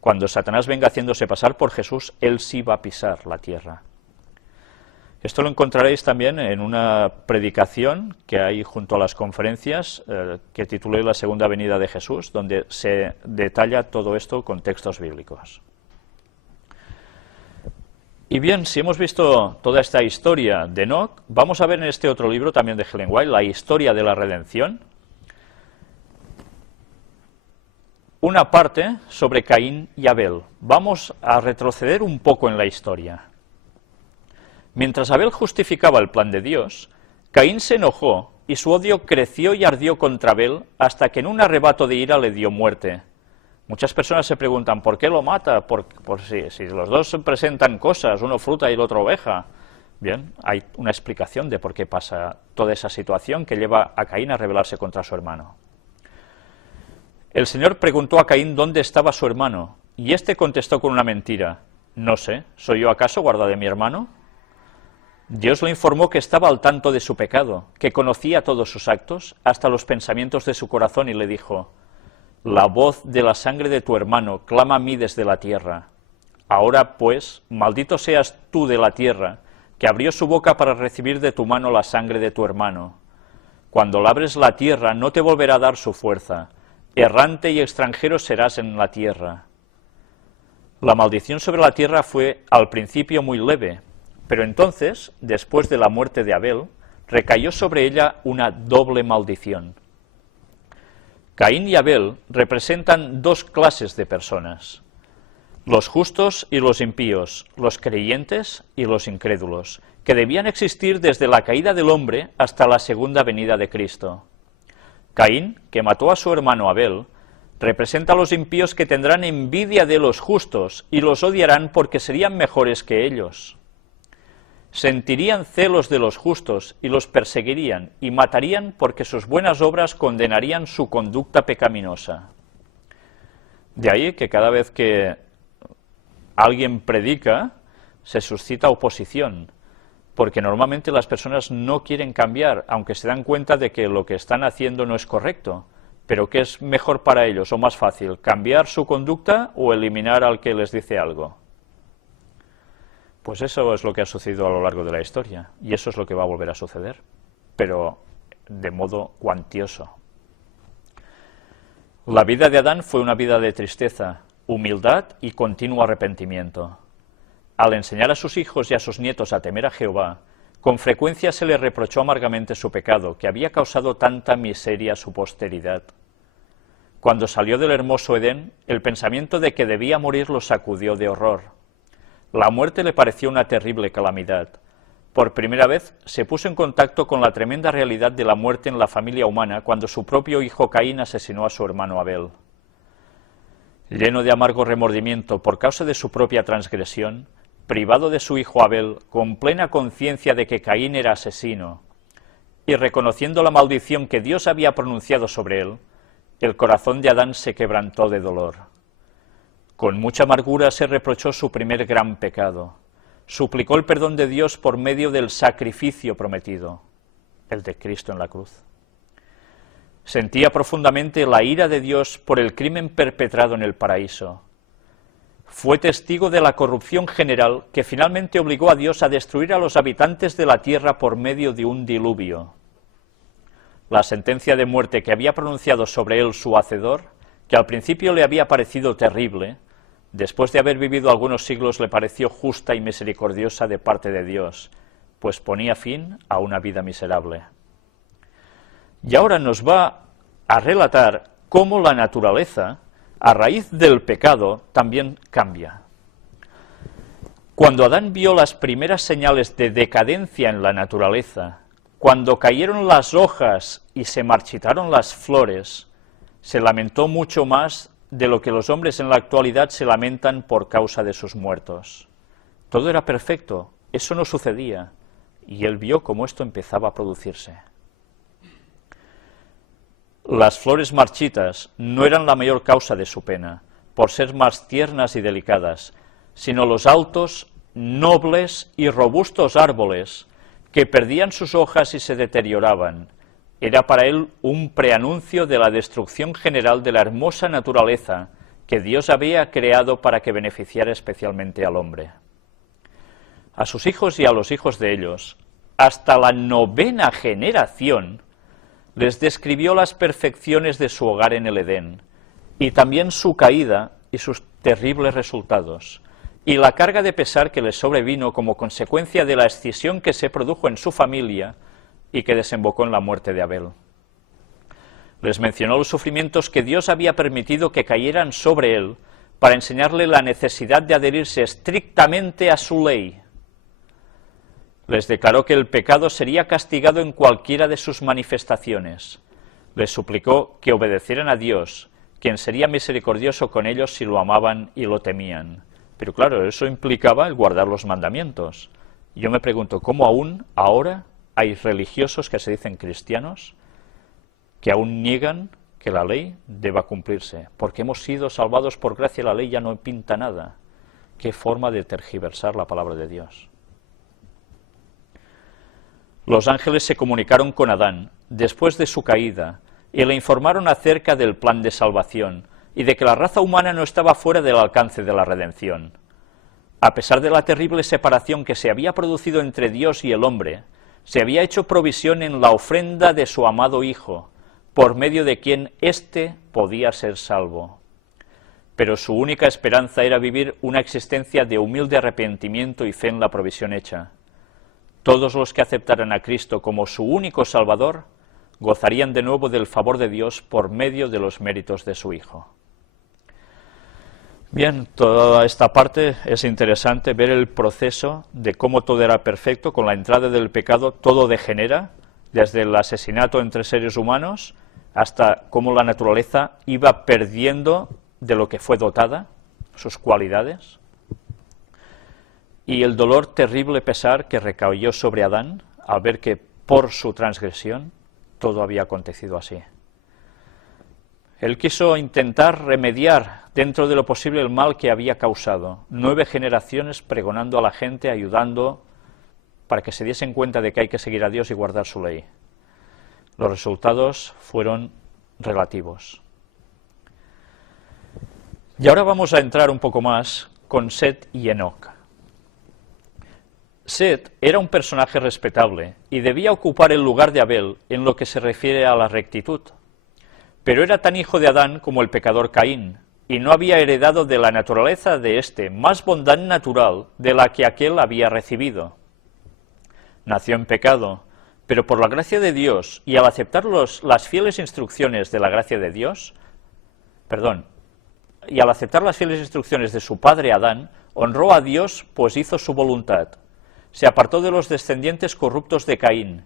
Cuando Satanás venga haciéndose pasar por Jesús, él sí va a pisar la tierra. Esto lo encontraréis también en una predicación que hay junto a las conferencias que titulé La segunda venida de Jesús, donde se detalla todo esto con textos bíblicos. Y bien, si hemos visto toda esta historia de Enoc, vamos a ver en este otro libro también de Ellen White, La historia de la redención, una parte sobre Caín y Abel. Vamos a retroceder un poco en la historia. Mientras Abel justificaba el plan de Dios, Caín se enojó y su odio creció y ardió contra Abel hasta que en un arrebato de ira le dio muerte. Muchas personas se preguntan, ¿por qué lo mata? Por si los dos presentan cosas, uno fruta y el otro oveja. Bien, hay una explicación de por qué pasa toda esa situación que lleva a Caín a rebelarse contra su hermano. El Señor preguntó a Caín dónde estaba su hermano, y éste contestó con una mentira. No sé, ¿soy yo acaso guarda de mi hermano? Dios le informó que estaba al tanto de su pecado, que conocía todos sus actos, hasta los pensamientos de su corazón, y le dijo: la voz de la sangre de tu hermano clama a mí desde la tierra. Ahora, pues, maldito seas tú de la tierra, que abrió su boca para recibir de tu mano la sangre de tu hermano. Cuando labres la tierra, no te volverá a dar su fuerza. Errante y extranjero serás en la tierra. La maldición sobre la tierra fue al principio muy leve, pero entonces, después de la muerte de Abel, recayó sobre ella una doble maldición. Caín y Abel representan dos clases de personas: los justos y los impíos, los creyentes y los incrédulos, que debían existir desde la caída del hombre hasta la segunda venida de Cristo. Caín, que mató a su hermano Abel, representa a los impíos que tendrán envidia de los justos y los odiarán porque serían mejores que ellos. Sentirían celos de los justos y los perseguirían y matarían porque sus buenas obras condenarían su conducta pecaminosa. De ahí que cada vez que alguien predica se suscita oposición, porque normalmente las personas no quieren cambiar, aunque se dan cuenta de que lo que están haciendo no es correcto. Pero ¿qué es mejor para ellos o más fácil? ¿Cambiar su conducta o eliminar al que les dice algo? Pues eso es lo que ha sucedido a lo largo de la historia, y eso es lo que va a volver a suceder, pero de modo cuantioso. La vida de Adán fue una vida de tristeza, humildad y continuo arrepentimiento. Al enseñar a sus hijos y a sus nietos a temer a Jehová, con frecuencia se le reprochó amargamente su pecado, que había causado tanta miseria a su posteridad. Cuando salió del hermoso Edén, el pensamiento de que debía morir lo sacudió de horror. La muerte le pareció una terrible calamidad. Por primera vez se puso en contacto con la tremenda realidad de la muerte en la familia humana cuando su propio hijo Caín asesinó a su hermano Abel. Lleno de amargo remordimiento por causa de su propia transgresión, privado de su hijo Abel, con plena conciencia de que Caín era asesino, y reconociendo la maldición que Dios había pronunciado sobre él, el corazón de Adán se quebrantó de dolor. Con mucha amargura se reprochó su primer gran pecado. Suplicó el perdón de Dios por medio del sacrificio prometido, el de Cristo en la cruz. Sentía profundamente la ira de Dios por el crimen perpetrado en el paraíso. Fue testigo de la corrupción general que finalmente obligó a Dios a destruir a los habitantes de la tierra por medio de un diluvio. La sentencia de muerte que había pronunciado sobre él su Hacedor, que al principio le había parecido terrible, después de haber vivido algunos siglos le pareció justa y misericordiosa de parte de Dios, pues ponía fin a una vida miserable. Y ahora nos va a relatar cómo la naturaleza, a raíz del pecado, también cambia. Cuando Adán vio las primeras señales de decadencia en la naturaleza, cuando cayeron las hojas y se marchitaron las flores, se lamentó mucho más de lo que los hombres en la actualidad se lamentan por causa de sus muertos. Todo era perfecto, eso no sucedía, y él vio cómo esto empezaba a producirse. Las flores marchitas no eran la mayor causa de su pena, por ser más tiernas y delicadas, sino los altos, nobles y robustos árboles que perdían sus hojas y se deterioraban. Era para él un preanuncio de la destrucción general de la hermosa naturaleza que Dios había creado para que beneficiara especialmente al hombre. A sus hijos y a los hijos de ellos, hasta la 9ª generación, les describió las perfecciones de su hogar en el Edén, y también su caída y sus terribles resultados, y la carga de pesar que les sobrevino como consecuencia de la escisión que se produjo en su familia y que desembocó en la muerte de Abel. Les mencionó los sufrimientos que Dios había permitido que cayeran sobre él para enseñarle la necesidad de adherirse estrictamente a su ley. Les declaró que el pecado sería castigado en cualquiera de sus manifestaciones. Les suplicó que obedecieran a Dios, quien sería misericordioso con ellos si lo amaban y lo temían. Pero claro, eso implicaba el guardar los mandamientos. Yo me pregunto, ¿cómo aún ahora hay religiosos que se dicen cristianos que aún niegan que la ley deba cumplirse? Porque hemos sido salvados por gracia, la ley ya no pinta nada. ¿Qué forma de tergiversar la palabra de Dios? Los ángeles se comunicaron con Adán después de su caída y le informaron acerca del plan de salvación y de que la raza humana no estaba fuera del alcance de la redención. A pesar de la terrible separación que se había producido entre Dios y el hombre, se había hecho provisión en la ofrenda de su amado Hijo, por medio de quien éste podía ser salvo. Pero su única esperanza era vivir una existencia de humilde arrepentimiento y fe en la provisión hecha. Todos los que aceptaran a Cristo como su único Salvador gozarían de nuevo del favor de Dios por medio de los méritos de su Hijo. Bien, toda esta parte es interesante ver el proceso de cómo todo era perfecto, con la entrada del pecado todo degenera, desde el asesinato entre seres humanos hasta cómo la naturaleza iba perdiendo de lo que fue dotada, sus cualidades, y el dolor terrible pesar que recayó sobre Adán al ver que por su transgresión todo había acontecido así. Él quiso intentar remediar dentro de lo posible el mal que había causado. 9 generaciones pregonando a la gente, ayudando para que se diesen cuenta de que hay que seguir a Dios y guardar su ley. Los resultados fueron relativos. Y ahora vamos a entrar un poco más con Set y Enoc. Set era un personaje respetable y debía ocupar el lugar de Abel en lo que se refiere a la rectitud. Pero era tan hijo de Adán como el pecador Caín, y no había heredado de la naturaleza de éste más bondad natural de la que aquél había recibido. Nació en pecado, pero por la gracia de Dios, y al aceptar las fieles instrucciones de la gracia de Dios, y al aceptar las fieles instrucciones de su padre Adán, honró a Dios, pues hizo su voluntad. Se apartó de los descendientes corruptos de Caín,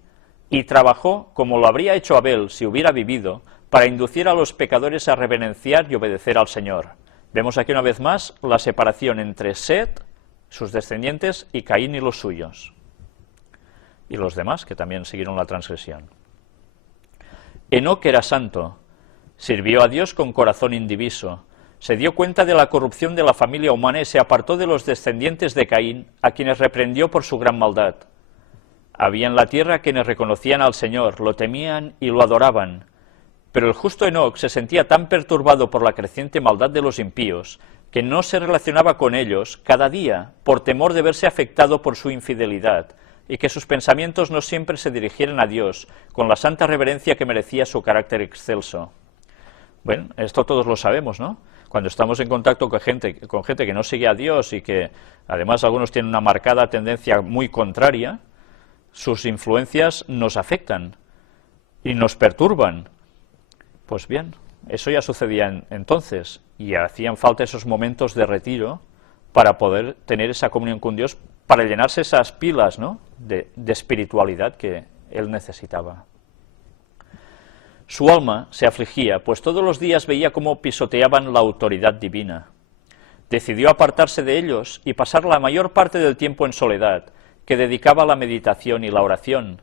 y trabajó, como lo habría hecho Abel si hubiera vivido, para inducir a los pecadores a reverenciar y obedecer al Señor. Vemos aquí una vez más la separación entre Set, sus descendientes, y Caín y los suyos, y los demás que también siguieron la transgresión. Enoc era santo, Sirvió a Dios con corazón indiviso. Se dio cuenta de la corrupción de la familia humana y se apartó de los descendientes de Caín, a quienes reprendió por su gran maldad. Había en la tierra quienes reconocían al Señor, lo temían y lo adoraban. Pero el justo Enoc se sentía tan perturbado por la creciente maldad de los impíos que no se relacionaba con ellos cada día por temor de verse afectado por su infidelidad y que sus pensamientos no siempre se dirigieran a Dios con la santa reverencia que merecía su carácter excelso. Bueno, esto todos lo sabemos, ¿no? Cuando estamos en contacto con gente que no sigue a Dios y que además algunos tienen una marcada tendencia muy contraria, sus influencias nos afectan y nos perturban. Pues bien, eso ya sucedía entonces y hacían falta esos momentos de retiro para poder tener esa comunión con Dios, para llenarse esas pilas, ¿no?, de espiritualidad que él necesitaba. Su alma se afligía, pues todos los días veía cómo pisoteaban la autoridad divina. Decidió apartarse de ellos y pasar la mayor parte del tiempo en soledad, que dedicaba a la meditación y la oración.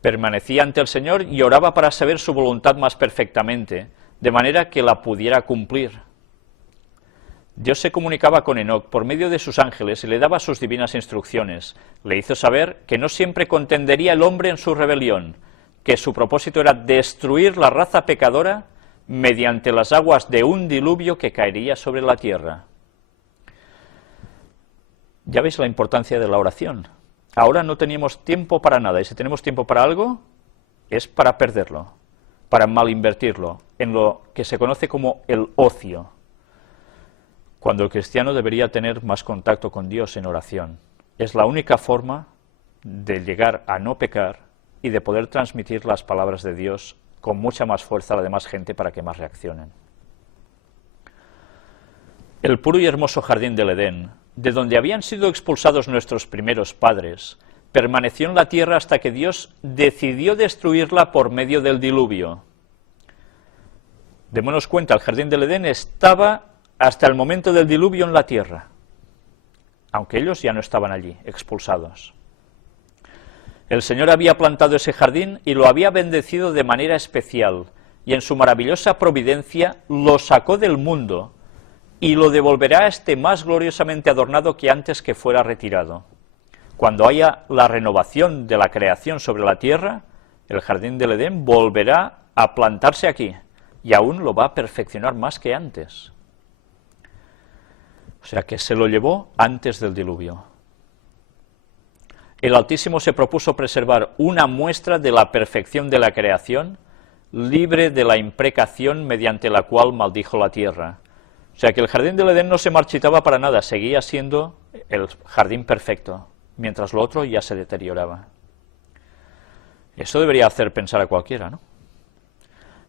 Permanecía ante el Señor y oraba para saber su voluntad más perfectamente, de manera que la pudiera cumplir. Dios se comunicaba con Enoc por medio de sus ángeles y le daba sus divinas instrucciones. Le hizo saber que no siempre contendería el hombre en su rebelión, que su propósito era destruir la raza pecadora mediante las aguas de un diluvio que caería sobre la tierra. Ya veis la importancia de la oración. Ahora no teníamos tiempo para nada, y si tenemos tiempo para algo, es para perderlo, para malinvertirlo, en lo que se conoce como el ocio, cuando el cristiano debería tener más contacto con Dios en oración. Es la única forma de llegar a no pecar y de poder transmitir las palabras de Dios con mucha más fuerza a la demás gente para que más reaccionen. El puro y hermoso jardín del Edén, de donde habían sido expulsados nuestros primeros padres, permaneció en la tierra hasta que Dios decidió destruirla por medio del diluvio. Démonos cuenta, el jardín del Edén estaba hasta el momento del diluvio en la tierra, aunque ellos ya no estaban allí, expulsados. El Señor había plantado ese jardín y lo había bendecido de manera especial, y en su maravillosa providencia lo sacó del mundo, y lo devolverá a este más gloriosamente adornado que antes que fuera retirado. Cuando haya la renovación de la creación sobre la tierra, el jardín del Edén volverá a plantarse aquí, y aún lo va a perfeccionar más que antes. O sea que se lo llevó antes del diluvio. El Altísimo se propuso preservar una muestra de la perfección de la creación, libre de la imprecación mediante la cual maldijo la tierra. O sea que el jardín del Edén no se marchitaba para nada, seguía siendo el jardín perfecto, mientras lo otro ya se deterioraba. Eso debería hacer pensar a cualquiera, ¿no?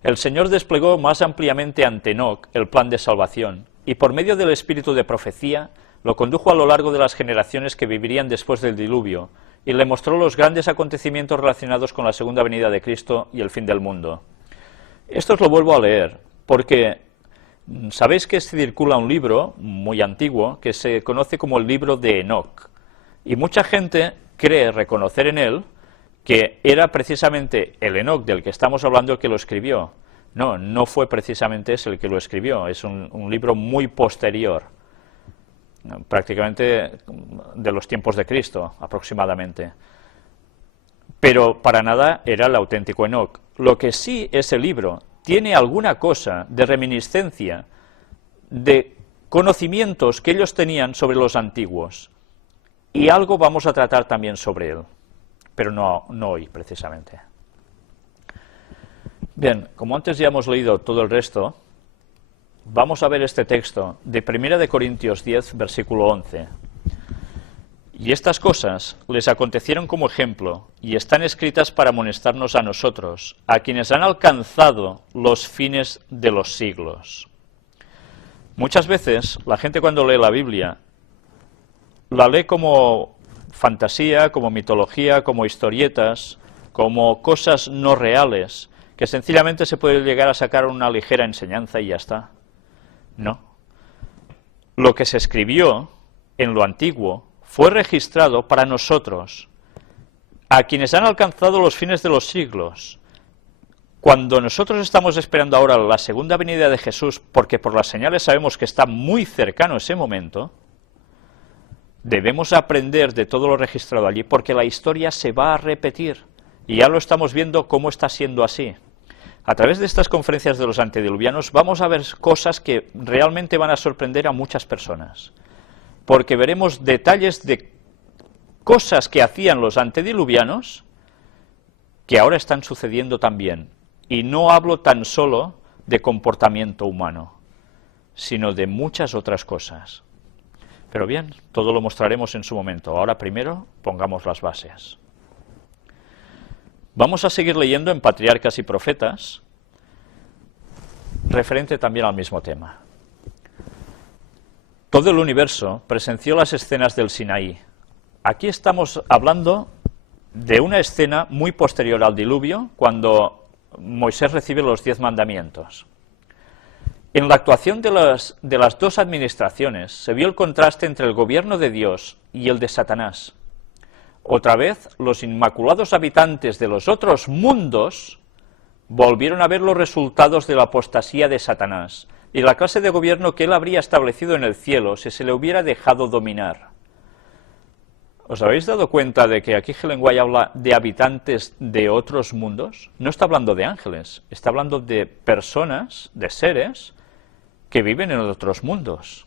El Señor desplegó más ampliamente ante Enoc el plan de salvación, y por medio del espíritu de profecía lo condujo a lo largo de las generaciones que vivirían después del diluvio, y le mostró los grandes acontecimientos relacionados con la segunda venida de Cristo y el fin del mundo. Esto os lo vuelvo a leer, porque sabéis que circula un libro muy antiguo que se conoce como el libro de Enoc, y mucha gente cree reconocer en él que era precisamente el Enoc del que estamos hablando el que lo escribió. No, no fue precisamente ese el que lo escribió, es un libro muy posterior, prácticamente de los tiempos de Cristo, aproximadamente. Pero para nada era el auténtico Enoc. Lo que sí ese libro tiene alguna cosa de reminiscencia de conocimientos que ellos tenían sobre los antiguos, y algo vamos a tratar también sobre él, pero no hoy precisamente. Bien, como antes ya hemos leído todo el resto, vamos a ver este texto de 1 Corintios 10, versículo 11. Y estas cosas les acontecieron como ejemplo, y están escritas para amonestarnos a nosotros, a quienes han alcanzado los fines de los siglos. Muchas veces la gente cuando lee la Biblia, la lee como fantasía, como mitología, como historietas, como cosas no reales, que sencillamente se puede llegar a sacar una ligera enseñanza y ya está. No. Lo que se escribió en lo antiguo fue registrado para nosotros, a quienes han alcanzado los fines de los siglos. Cuando nosotros estamos esperando ahora la segunda venida de Jesús, porque por las señales sabemos que está muy cercano ese momento, debemos aprender de todo lo registrado allí, porque la historia se va a repetir, y ya lo estamos viendo cómo está siendo así. A través de estas conferencias de los antediluvianos vamos a ver cosas que realmente van a sorprender a muchas personas, porque veremos detalles de cosas que hacían los antediluvianos que ahora están sucediendo también. Y no hablo tan solo de comportamiento humano, sino de muchas otras cosas. Pero bien, todo lo mostraremos en su momento. Ahora primero pongamos las bases. Vamos a seguir leyendo en Patriarcas y Profetas, referente también al mismo tema. Todo el universo presenció las escenas del Sinaí. Aquí estamos hablando de una escena muy posterior al diluvio, cuando Moisés recibe los 10 mandamientos. En la actuación de las dos administraciones se vio el contraste entre el gobierno de Dios y el de Satanás. Otra vez, los inmaculados habitantes de los otros mundos volvieron a ver los resultados de la apostasía de Satanás y la clase de gobierno que él habría establecido en el cielo si se le hubiera dejado dominar. ¿Os habéis dado cuenta de que aquí Helen White habla de habitantes de otros mundos? No está hablando de ángeles, está hablando de personas, de seres, que viven en otros mundos.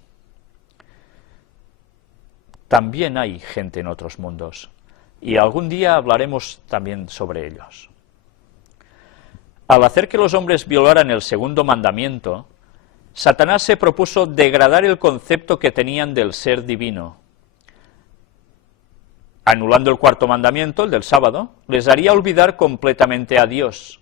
También hay gente en otros mundos, y algún día hablaremos también sobre ellos. Al hacer que los hombres violaran el segundo mandamiento, Satanás se propuso degradar el concepto que tenían del ser divino. Anulando el cuarto mandamiento, el del sábado, les haría olvidar completamente a Dios.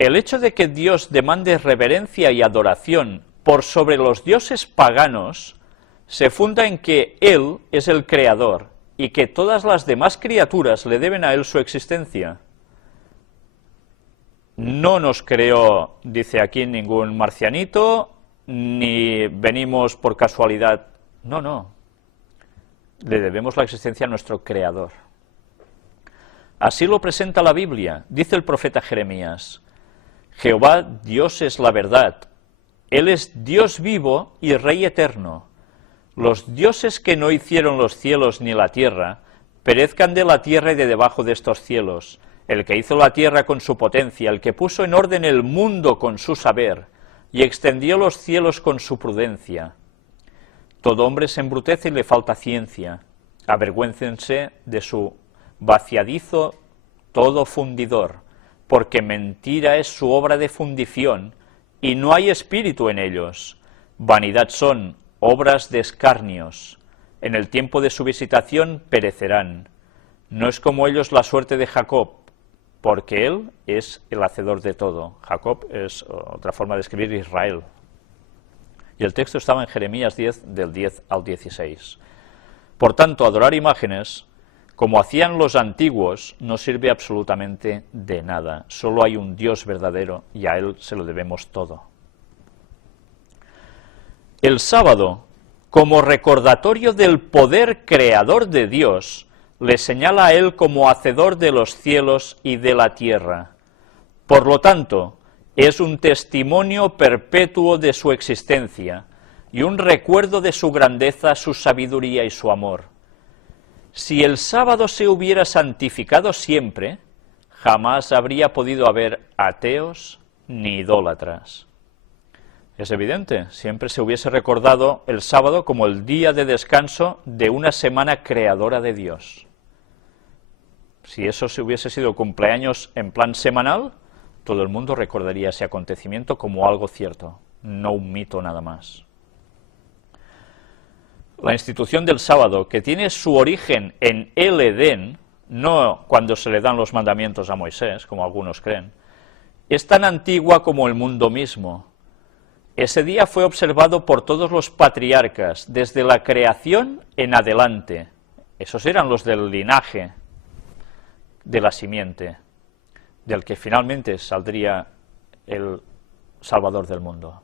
El hecho de que Dios demande reverencia y adoración por sobre los dioses paganos se funda en que Él es el creador y que todas las demás criaturas le deben a Él su existencia. No nos creó, dice aquí, ningún marcianito, ni venimos por casualidad. No, no. Le debemos la existencia a nuestro Creador. Así lo presenta la Biblia. Dice el profeta Jeremías: Jehová Dios es la verdad. Él es Dios vivo y Rey eterno. Los dioses que no hicieron los cielos ni la tierra, perezcan de la tierra y de debajo de estos cielos. El que hizo la tierra con su potencia, el que puso en orden el mundo con su saber, y extendió los cielos con su prudencia. Todo hombre se embrutece y le falta ciencia. Avergüéncense de su vaciadizo todo fundidor, porque mentira es su obra de fundición, y no hay espíritu en ellos. Vanidad son, obras de escarnios. En el tiempo de su visitación perecerán. No es como ellos la suerte de Jacob, porque él es el hacedor de todo. Jacob es otra forma de escribir Israel. Y el texto estaba en Jeremías 10, del 10 al 16. Por tanto, adorar imágenes, como hacían los antiguos, no sirve absolutamente de nada. Solo hay un Dios verdadero y a Él se lo debemos todo. El sábado, como recordatorio del poder creador de Dios, le señala a Él como hacedor de los cielos y de la tierra. Por lo tanto, es un testimonio perpetuo de su existencia y un recuerdo de su grandeza, su sabiduría y su amor. Si el sábado se hubiera santificado siempre, jamás habría podido haber ateos ni idólatras. Es evidente, siempre se hubiese recordado el sábado como el día de descanso de una semana creadora de Dios. Si eso se hubiese sido cumpleaños en plan semanal, todo el mundo recordaría ese acontecimiento como algo cierto, no un mito nada más. La institución del sábado, que tiene su origen en el Edén, no cuando se le dan los mandamientos a Moisés, como algunos creen, es tan antigua como el mundo mismo. Ese día fue observado por todos los patriarcas, desde la creación en adelante. Esos eran los del linaje, de la simiente, del que finalmente saldría el Salvador del mundo.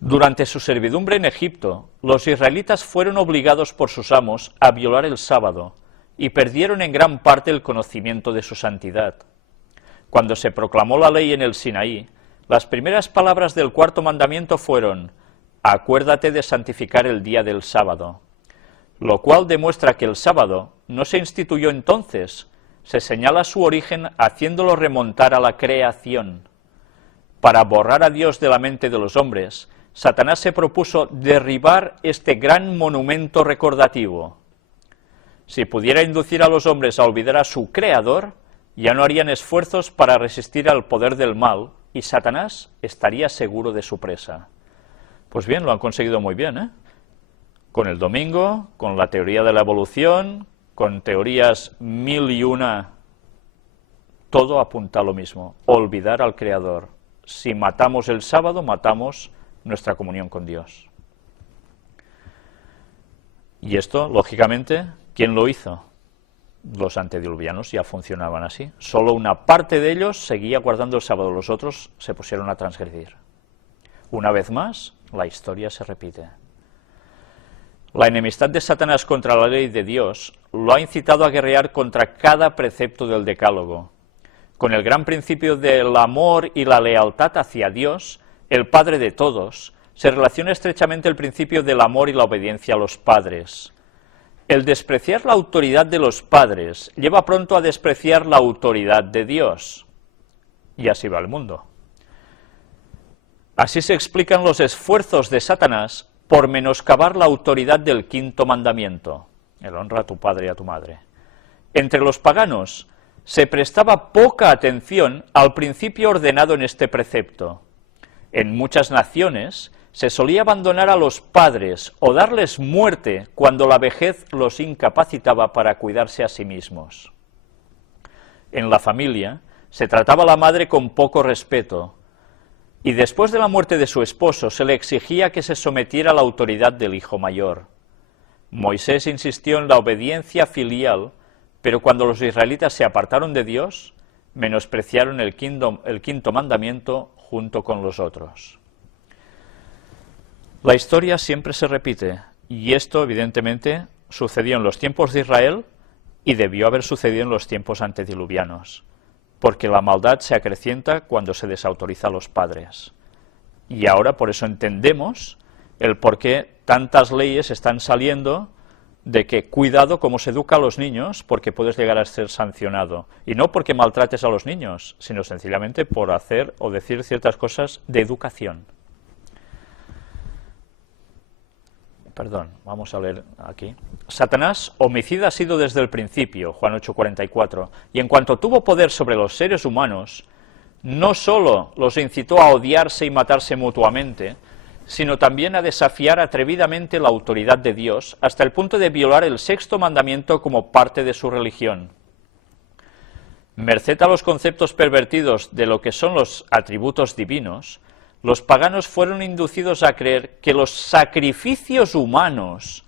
Durante su servidumbre en Egipto, los israelitas fueron obligados por sus amos a violar el sábado y perdieron en gran parte el conocimiento de su santidad. cuando se proclamó la ley en el Sinaí, las primeras palabras del cuarto mandamiento fueron: acuérdate de santificar el día del sábado, lo cual demuestra que el sábado no se instituyó entonces, se señala su origen haciéndolo remontar a la creación. Para borrar a Dios de la mente de los hombres, Satanás se propuso derribar este gran monumento recordativo. Si pudiera inducir a los hombres a olvidar a su Creador, ya no harían esfuerzos para resistir al poder del mal, y Satanás estaría seguro de su presa. Pues bien, lo han conseguido muy bien, ¿eh? Con el domingo, con la teoría de la evolución, con teorías 1001, todo apunta a lo mismo: olvidar al Creador. Si matamos el sábado, matamos nuestra comunión con Dios. Y esto, lógicamente, ¿quién lo hizo? Los antediluvianos ya funcionaban así. Solo una parte de ellos seguía guardando el sábado, los otros se pusieron a transgredir. Una vez más, la historia se repite. La enemistad de Satanás contra la ley de Dios lo ha incitado a guerrear contra cada precepto del Decálogo. Con el gran principio del amor y la lealtad hacia Dios, el Padre de todos, se relaciona estrechamente el principio del amor y la obediencia a los padres. El despreciar la autoridad de los padres lleva pronto a despreciar la autoridad de Dios. Y así va el mundo. Así se explican los esfuerzos de Satanás por menoscabar la autoridad del quinto mandamiento: el honra a tu padre y a tu madre. Entre los paganos se prestaba poca atención al principio ordenado en este precepto. En muchas naciones se solía abandonar a los padres o darles muerte cuando la vejez los incapacitaba para cuidarse a sí mismos. En la familia se trataba a la madre con poco respeto, y después de la muerte de su esposo se le exigía que se sometiera a la autoridad del hijo mayor. Moisés insistió en la obediencia filial, pero cuando los israelitas se apartaron de Dios, menospreciaron el quinto mandamiento junto con los otros. La historia siempre se repite, y esto evidentemente sucedió en los tiempos de Israel y debió haber sucedido en los tiempos antediluvianos, porque la maldad se acrecienta cuando se desautoriza a los padres. Y ahora por eso entendemos el por qué tantas leyes están saliendo de que cuidado cómo se educa a los niños, porque puedes llegar a ser sancionado. Y no porque maltrates a los niños, sino sencillamente por hacer o decir ciertas cosas de educación. Perdón, vamos a leer aquí. Satanás, homicida ha sido desde el principio, Juan 8:44, y en cuanto tuvo poder sobre los seres humanos, no solo los incitó a odiarse y matarse mutuamente, sino también a desafiar atrevidamente la autoridad de Dios, hasta el punto de violar el sexto mandamiento como parte de su religión. Merced a los conceptos pervertidos de lo que son los atributos divinos, los paganos fueron inducidos a creer que los sacrificios humanos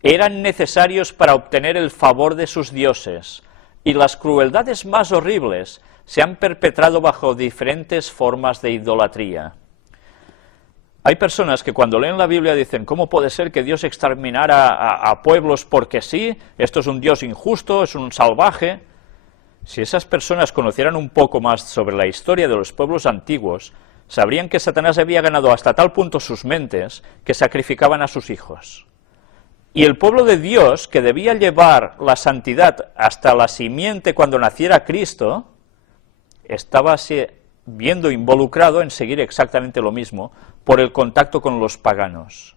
eran necesarios para obtener el favor de sus dioses, y las crueldades más horribles se han perpetrado bajo diferentes formas de idolatría. Hay personas que cuando leen la Biblia dicen: ¿cómo puede ser que Dios exterminara a pueblos porque sí? Esto es un Dios injusto, es un salvaje. Si esas personas conocieran un poco más sobre la historia de los pueblos antiguos, sabrían que Satanás había ganado hasta tal punto sus mentes que sacrificaban a sus hijos. Y el pueblo de Dios, que debía llevar la santidad hasta la simiente cuando naciera Cristo, estaba viendo involucrado en seguir exactamente lo mismo por el contacto con los paganos.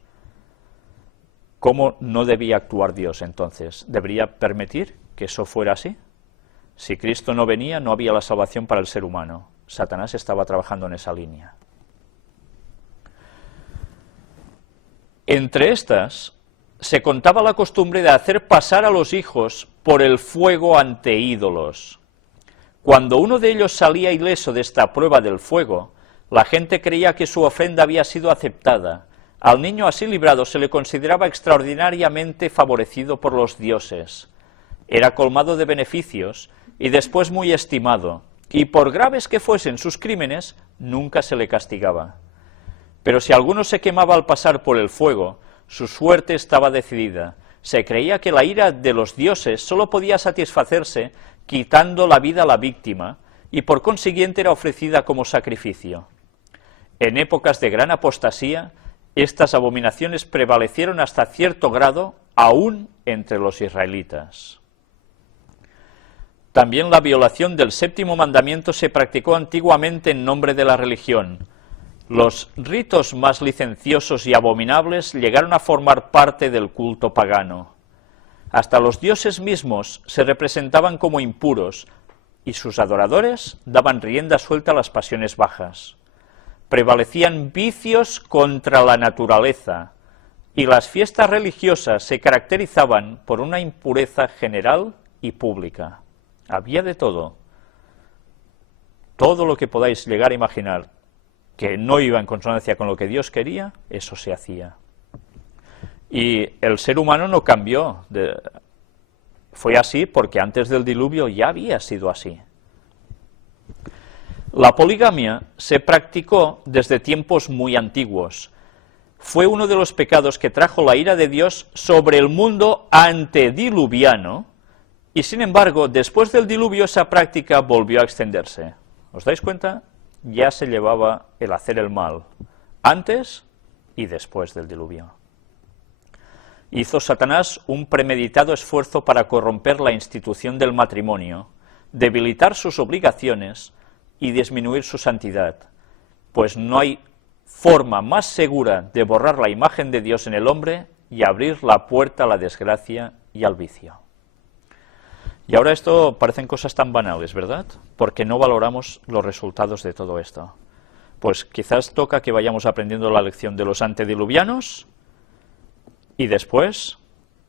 ¿Cómo no debía actuar Dios entonces? ¿Debería permitir que eso fuera así? Si Cristo no venía, no había la salvación para el ser humano. Satanás estaba trabajando en esa línea. Entre estas, se contaba la costumbre de hacer pasar a los hijos por el fuego ante ídolos. Cuando uno de ellos salía ileso de esta prueba del fuego, la gente creía que su ofrenda había sido aceptada. Al niño así librado se le consideraba extraordinariamente favorecido por los dioses. Era colmado de beneficios y después muy estimado, y por graves que fuesen sus crímenes, nunca se le castigaba. Pero si alguno se quemaba al pasar por el fuego, su suerte estaba decidida. Se creía que la ira de los dioses solo podía satisfacerse quitando la vida a la víctima, y por consiguiente era ofrecida como sacrificio. En épocas de gran apostasía, estas abominaciones prevalecieron hasta cierto grado aún entre los israelitas. También la violación del séptimo mandamiento se practicó antiguamente en nombre de la religión. Los ritos más licenciosos y abominables llegaron a formar parte del culto pagano. Hasta los dioses mismos se representaban como impuros y sus adoradores daban rienda suelta a las pasiones bajas. Prevalecían vicios contra la naturaleza y las fiestas religiosas se caracterizaban por una impureza general y pública. Había de todo lo que podáis llegar a imaginar que no iba en consonancia con lo que Dios quería, eso se hacía. Y el ser humano no cambió, fue así porque antes del diluvio ya había sido así. La poligamia se practicó desde tiempos muy antiguos. Fue uno de los pecados que trajo la ira de Dios sobre el mundo antediluviano, y sin embargo, después del diluvio esa práctica volvió a extenderse. ¿Os dais cuenta? Ya se llevaba el hacer el mal, antes y después del diluvio. Hizo Satanás un premeditado esfuerzo para corromper la institución del matrimonio, debilitar sus obligaciones y disminuir su santidad, pues no hay forma más segura de borrar la imagen de Dios en el hombre y abrir la puerta a la desgracia y al vicio. Y ahora esto parecen cosas tan banales, ¿verdad? Porque no valoramos los resultados de todo esto. Pues quizás toca que vayamos aprendiendo la lección de los antediluvianos y después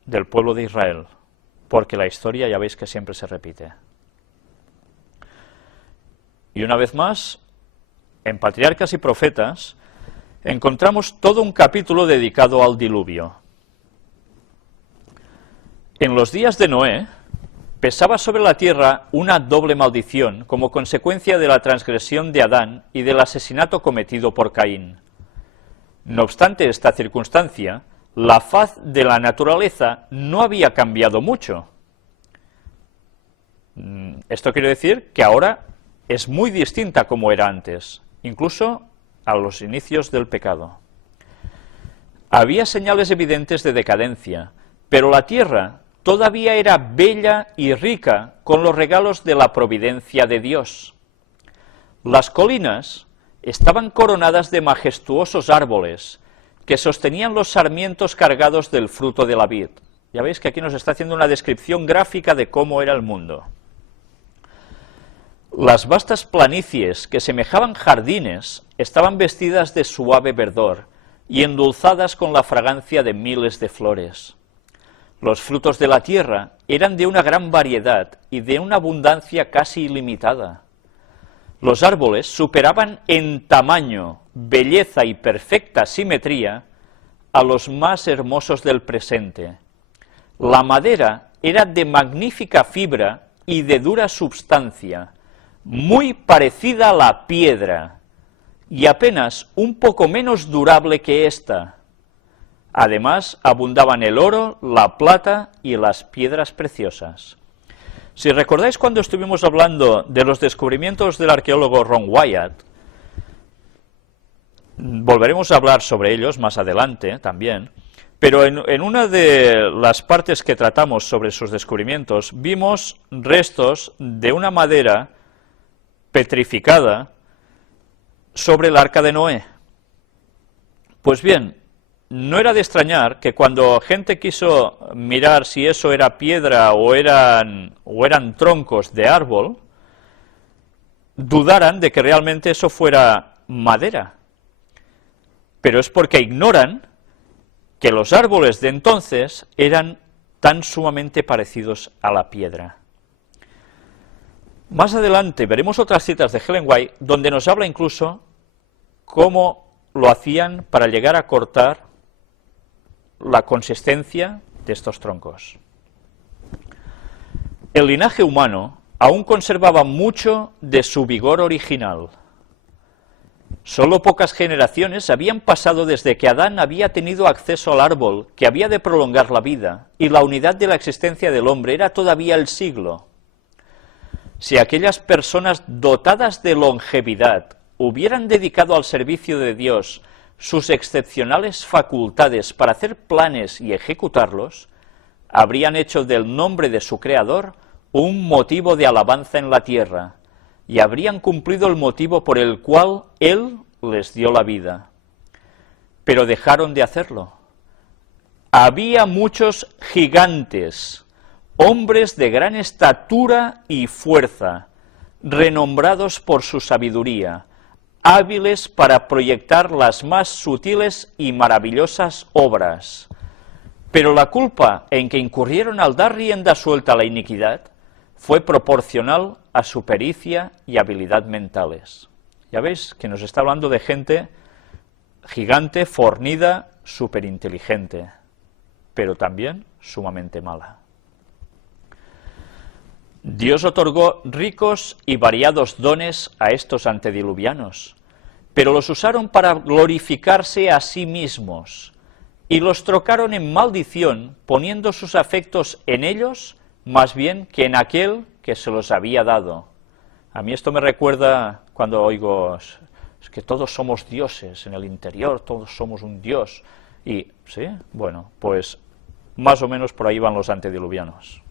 del pueblo de Israel, porque la historia ya veis que siempre se repite. Y una vez más, en Patriarcas y Profetas, encontramos todo un capítulo dedicado al diluvio. En los días de Noé, pesaba sobre la tierra una doble maldición como consecuencia de la transgresión de Adán y del asesinato cometido por Caín. No obstante esta circunstancia, la faz de la naturaleza no había cambiado mucho. Esto quiere decir que ahora es muy distinta como era antes, incluso a los inicios del pecado. Había señales evidentes de decadencia, pero la tierra todavía era bella y rica con los regalos de la providencia de Dios. Las colinas estaban coronadas de majestuosos árboles que sostenían los sarmientos cargados del fruto de la vid. Ya veis que aquí nos está haciendo una descripción gráfica de cómo era el mundo. Las vastas planicies que semejaban jardines estaban vestidas de suave verdor y endulzadas con la fragancia de miles de flores. Los frutos de la tierra eran de una gran variedad y de una abundancia casi ilimitada. Los árboles superaban en tamaño, belleza y perfecta simetría a los más hermosos del presente. La madera era de magnífica fibra y de dura substancia, muy parecida a la piedra, y apenas un poco menos durable que ésta. Además, abundaban el oro, la plata y las piedras preciosas. Si recordáis cuando estuvimos hablando de los descubrimientos del arqueólogo Ron Wyatt, volveremos a hablar sobre ellos más adelante también, pero en una de las partes que tratamos sobre sus descubrimientos, vimos restos de una madera petrificada sobre el arca de Noé. Pues bien, no era de extrañar que cuando gente quiso mirar si eso era piedra o eran troncos de árbol, dudaran de que realmente eso fuera madera. Pero es porque ignoran que los árboles de entonces eran tan sumamente parecidos a la piedra. Más adelante veremos otras citas de Ellen White donde nos habla incluso cómo lo hacían para llegar a cortar la consistencia de estos troncos. El linaje humano aún conservaba mucho de su vigor original. Solo pocas generaciones habían pasado desde que Adán había tenido acceso al árbol que había de prolongar la vida, y la unidad de la existencia del hombre era todavía el siglo. Si aquellas personas dotadas de longevidad hubieran dedicado al servicio de Dios sus excepcionales facultades para hacer planes y ejecutarlos, habrían hecho del nombre de su Creador un motivo de alabanza en la tierra, y habrían cumplido el motivo por el cual Él les dio la vida. Pero dejaron de hacerlo. Había muchos gigantes, hombres de gran estatura y fuerza, renombrados por su sabiduría, hábiles para proyectar las más sutiles y maravillosas obras. Pero la culpa en que incurrieron al dar rienda suelta a la iniquidad fue proporcional a su pericia y habilidad mentales. Ya veis que nos está hablando de gente gigante, fornida, superinteligente, pero también sumamente mala. Dios otorgó ricos y variados dones a estos antediluvianos, pero los usaron para glorificarse a sí mismos, y los trocaron en maldición, poniendo sus afectos en ellos, más bien que en aquel que se los había dado. A mí esto me recuerda cuando oigo, es que todos somos dioses en el interior, todos somos un dios. Y, ¿sí? Bueno, pues más o menos por ahí van los antediluvianos.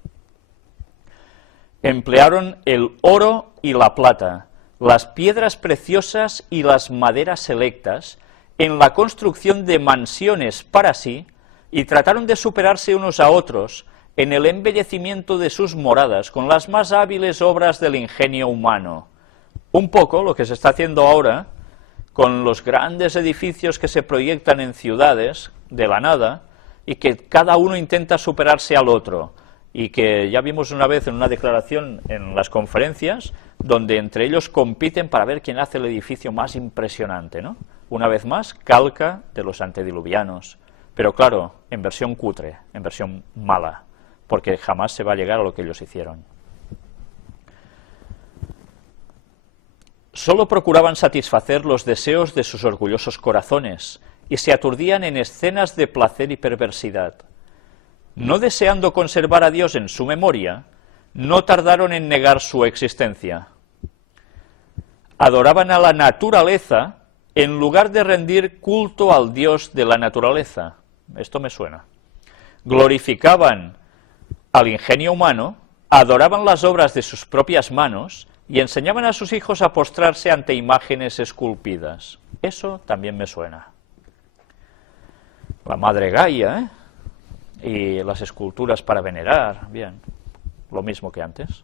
Emplearon el oro y la plata, las piedras preciosas y las maderas selectas en la construcción de mansiones para sí, y trataron de superarse unos a otros en el embellecimiento de sus moradas con las más hábiles obras del ingenio humano. Un poco lo que se está haciendo ahora con los grandes edificios que se proyectan en ciudades de la nada y que cada uno intenta superarse al otro, y que ya vimos una vez en una declaración en las conferencias donde entre ellos compiten para ver quién hace el edificio más impresionante, ¿no? Una vez más, calca de los antediluvianos, pero claro, en versión cutre, en versión mala, porque jamás se va a llegar a lo que ellos hicieron. Solo procuraban satisfacer los deseos de sus orgullosos corazones y se aturdían en escenas de placer y perversidad. No deseando conservar a Dios en su memoria, no tardaron en negar su existencia. Adoraban a la naturaleza en lugar de rendir culto al Dios de la naturaleza. Esto me suena. Glorificaban al ingenio humano, adoraban las obras de sus propias manos y enseñaban a sus hijos a postrarse ante imágenes esculpidas. Eso también me suena. La madre Gaia, ¿eh? Y las esculturas para venerar, bien, lo mismo que antes.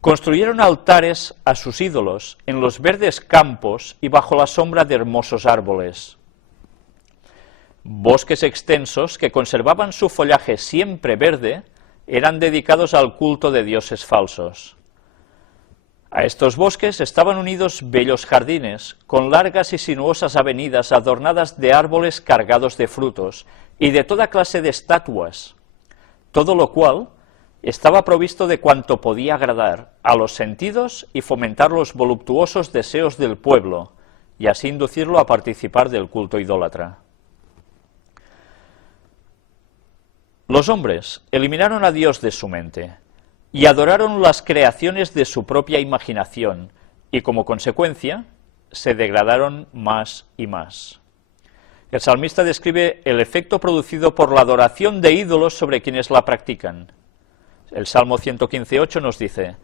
Construyeron altares a sus ídolos en los verdes campos y bajo la sombra de hermosos árboles. Bosques extensos que conservaban su follaje siempre verde eran dedicados al culto de dioses falsos. A estos bosques estaban unidos bellos jardines, con largas y sinuosas avenidas adornadas de árboles cargados de frutos y de toda clase de estatuas, todo lo cual estaba provisto de cuanto podía agradar a los sentidos y fomentar los voluptuosos deseos del pueblo, y así inducirlo a participar del culto idólatra. Los hombres eliminaron a Dios de su mente y adoraron las creaciones de su propia imaginación, y como consecuencia se degradaron más y más. El salmista describe el efecto producido por la adoración de ídolos sobre quienes la practican. El Salmo 115:8 nos dice: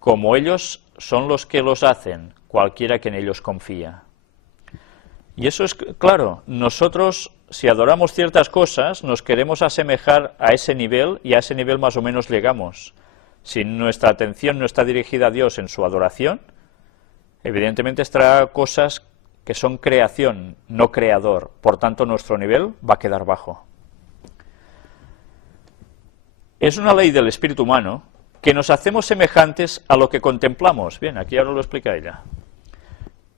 como ellos son los que los hacen, cualquiera que en ellos confía. Y eso es claro, nosotros si adoramos ciertas cosas nos queremos asemejar a ese nivel, y a ese nivel más o menos llegamos. Si nuestra atención no está dirigida a Dios en su adoración, evidentemente estará cosas que son creación, no creador, por tanto nuestro nivel va a quedar bajo. Es una ley del espíritu humano que nos hacemos semejantes a lo que contemplamos. Bien, aquí ahora lo explica ella.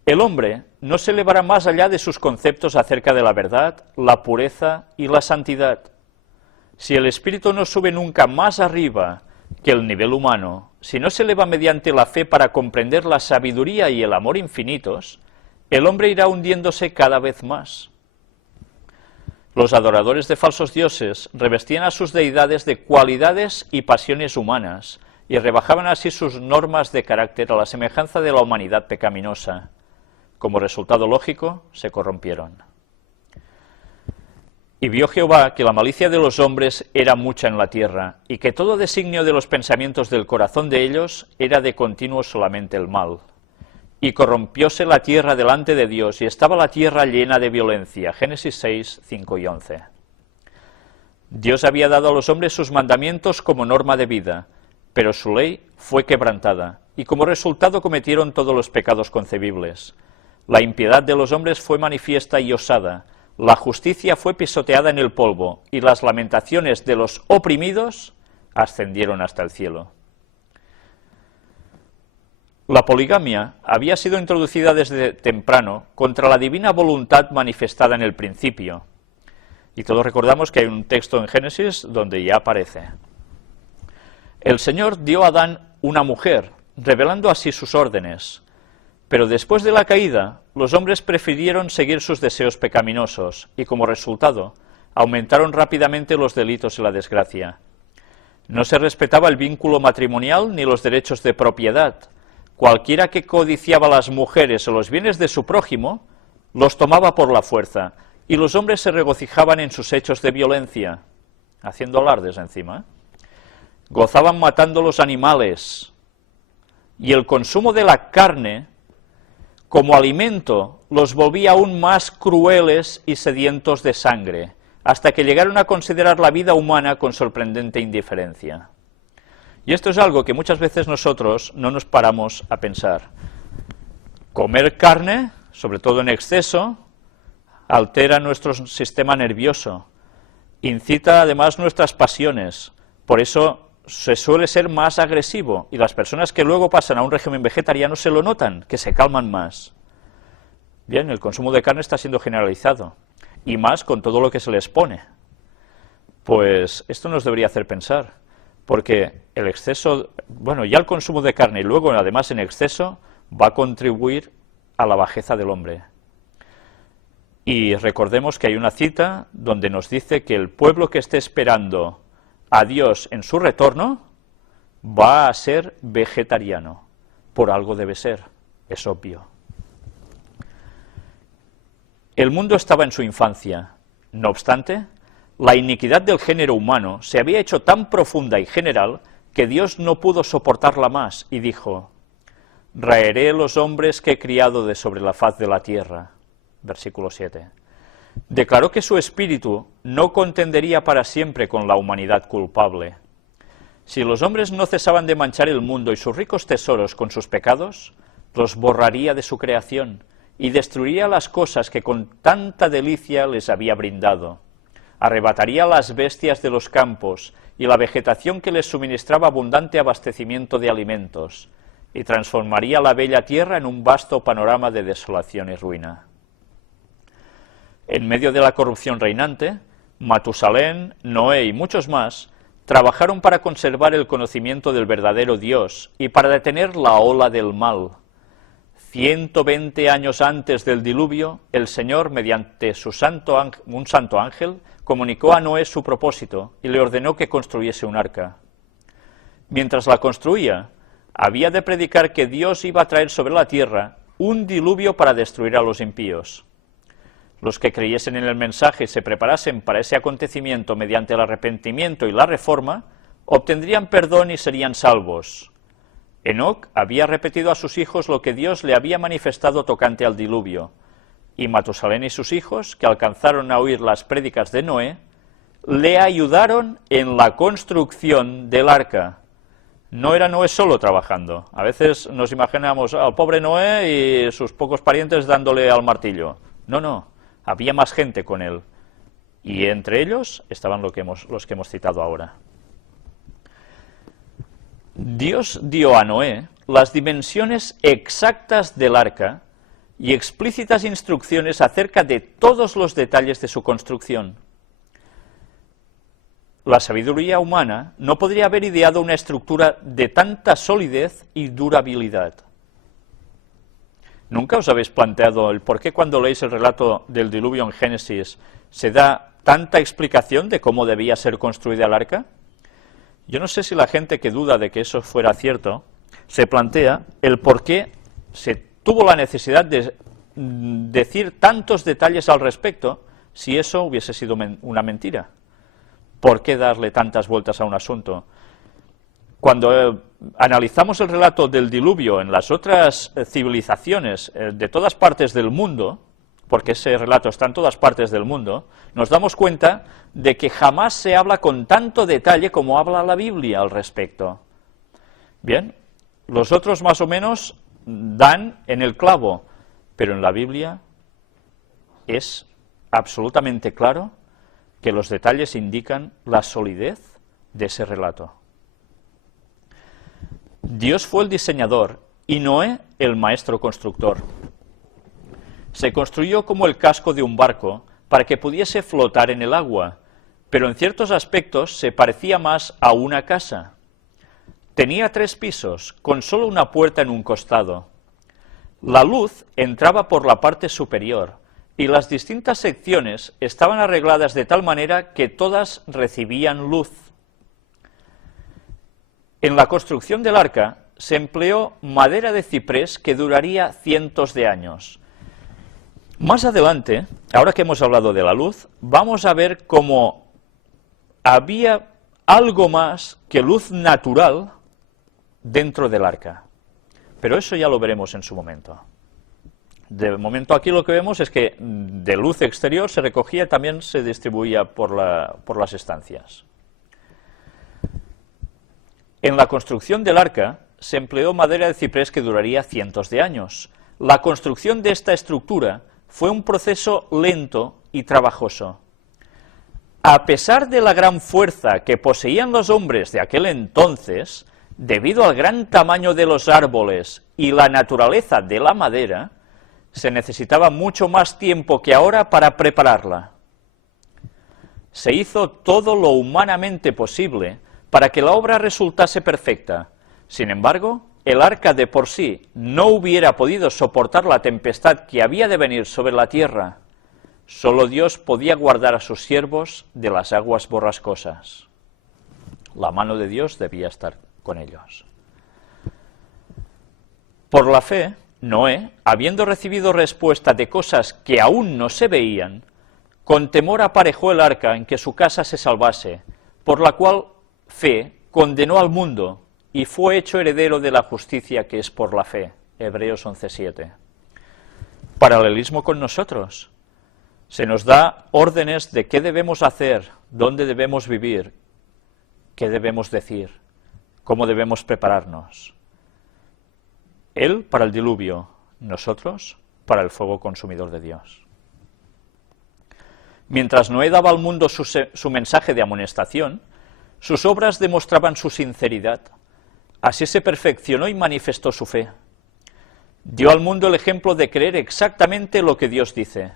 El hombre no se elevará más allá de sus conceptos acerca de la verdad, la pureza y la santidad. Si el espíritu no sube nunca más arriba que el nivel humano, si no se eleva mediante la fe para comprender la sabiduría y el amor infinitos, el hombre irá hundiéndose cada vez más. Los adoradores de falsos dioses revestían a sus deidades de cualidades y pasiones humanas, y rebajaban así sus normas de carácter a la semejanza de la humanidad pecaminosa. Como resultado lógico, se corrompieron. Y vio Jehová que la malicia de los hombres era mucha en la tierra, y que todo designio de los pensamientos del corazón de ellos era de continuo solamente el mal. Y corrompióse la tierra delante de Dios, y estaba la tierra llena de violencia. Génesis 6, 5 y 11. Dios había dado a los hombres sus mandamientos como norma de vida, pero su ley fue quebrantada, y como resultado cometieron todos los pecados concebibles. La impiedad de los hombres fue manifiesta y osada, la justicia fue pisoteada en el polvo, y las lamentaciones de los oprimidos ascendieron hasta el cielo. La poligamia había sido introducida desde temprano contra la divina voluntad manifestada en el principio. Y todos recordamos que hay un texto en Génesis donde ya aparece. El Señor dio a Adán una mujer, revelando así sus órdenes. Pero después de la caída, los hombres prefirieron seguir sus deseos pecaminosos y, como resultado, aumentaron rápidamente los delitos y la desgracia. No se respetaba el vínculo matrimonial ni los derechos de propiedad. Cualquiera que codiciaba las mujeres o los bienes de su prójimo, los tomaba por la fuerza, y los hombres se regocijaban en sus hechos de violencia, haciendo alardes encima. Gozaban matando los animales, y el consumo de la carne como alimento los volvía aún más crueles y sedientos de sangre, hasta que llegaron a considerar la vida humana con sorprendente indiferencia. Y esto es algo que muchas veces nosotros no nos paramos a pensar. Comer carne, sobre todo en exceso, altera nuestro sistema nervioso, incita además nuestras pasiones, por eso se suele ser más agresivo, y las personas que luego pasan a un régimen vegetariano se lo notan, que se calman más. Bien, el consumo de carne está siendo generalizado, y más con todo lo que se les pone. Pues esto nos debería hacer pensar, porque el exceso, bueno, ya el consumo de carne y luego además en exceso, va a contribuir a la bajeza del hombre. Y recordemos que hay una cita donde nos dice que el pueblo que esté esperando a Dios en su retorno va a ser vegetariano. Por algo debe ser, es obvio. El mundo estaba en su infancia. No obstante, la iniquidad del género humano se había hecho tan profunda y general que Dios no pudo soportarla más y dijo: raeré los hombres que he criado de sobre la faz de la tierra. Versículo 7. Declaró que su espíritu no contendería para siempre con la humanidad culpable. Si los hombres no cesaban de manchar el mundo y sus ricos tesoros con sus pecados, los borraría de su creación y destruiría las cosas que con tanta delicia les había brindado. Arrebataría las bestias de los campos y la vegetación que les suministraba abundante abastecimiento de alimentos, y transformaría la bella tierra en un vasto panorama de desolación y ruina. En medio de la corrupción reinante, Matusalén, Noé y muchos más trabajaron para conservar el conocimiento del verdadero Dios y para detener la ola del mal. 120 años antes del diluvio, el Señor, mediante un santo ángel, comunicó a Noé su propósito y le ordenó que construyese un arca. Mientras la construía, había de predicar que Dios iba a traer sobre la tierra un diluvio para destruir a los impíos. Los que creyesen en el mensaje y se preparasen para ese acontecimiento mediante el arrepentimiento y la reforma, obtendrían perdón y serían salvos. Enoc había repetido a sus hijos lo que Dios le había manifestado tocante al diluvio, y Matusalén y sus hijos, que alcanzaron a oír las prédicas de Noé, le ayudaron en la construcción del arca. No era Noé solo trabajando. A veces nos imaginamos al pobre Noé y sus pocos parientes dándole al martillo. No, no. Había más gente con él, y entre ellos estaban los que hemos citado ahora. Dios dio a Noé las dimensiones exactas del arca y explícitas instrucciones acerca de todos los detalles de su construcción. La sabiduría humana no podría haber ideado una estructura de tanta solidez y durabilidad. ¿Nunca os habéis planteado el por qué cuando leéis el relato del diluvio en Génesis se da tanta explicación de cómo debía ser construida el arca? Yo no sé si la gente que duda de que eso fuera cierto se plantea el por qué se tuvo la necesidad de decir tantos detalles al respecto si eso hubiese sido una mentira. ¿Por qué darle tantas vueltas a un asunto? Cuando analizamos el relato del diluvio en las otras civilizaciones de todas partes del mundo, porque ese relato está en todas partes del mundo, nos damos cuenta de que jamás se habla con tanto detalle como habla la Biblia al respecto. Bien, los otros más o menos dan en el clavo, pero en la Biblia es absolutamente claro que los detalles indican la solidez de ese relato. Dios fue el diseñador y Noé el maestro constructor. Se construyó como el casco de un barco para que pudiese flotar en el agua, pero en ciertos aspectos se parecía más a una casa. Tenía 3 pisos, con solo una puerta en un costado. La luz entraba por la parte superior, y las distintas secciones estaban arregladas de tal manera que todas recibían luz. En la construcción del arca se empleó madera de ciprés que duraría cientos de años. Más adelante, ahora que hemos hablado de la luz, vamos a ver cómo había algo más que luz natural dentro del arca. Pero eso ya lo veremos en su momento. De momento aquí lo que vemos es que de luz exterior se recogía y también se distribuía por las estancias. En la construcción del arca se empleó madera de ciprés que duraría cientos de años. La construcción de esta estructura fue un proceso lento y trabajoso. A pesar de la gran fuerza que poseían los hombres de aquel entonces, debido al gran tamaño de los árboles y la naturaleza de la madera, se necesitaba mucho más tiempo que ahora para prepararla. Se hizo todo lo humanamente posible para que la obra resultase perfecta. Sin embargo, el arca de por sí no hubiera podido soportar la tempestad que había de venir sobre la tierra. Solo Dios podía guardar a sus siervos de las aguas borrascosas. La mano de Dios debía estar con ellos. Por la fe, Noé, habiendo recibido respuesta de cosas que aún no se veían, con temor aparejó el arca en que su casa se salvase, por la cual fe condenó al mundo y fue hecho heredero de la justicia que es por la fe. Hebreos 11:7. Paralelismo con nosotros. Se nos da órdenes de qué debemos hacer, dónde debemos vivir, qué debemos decir, cómo debemos prepararnos. Él para el diluvio, nosotros para el fuego consumidor de Dios. Mientras Noé daba al mundo su mensaje de amonestación, sus obras demostraban su sinceridad. Así se perfeccionó y manifestó su fe. Dio al mundo el ejemplo de creer exactamente lo que Dios dice.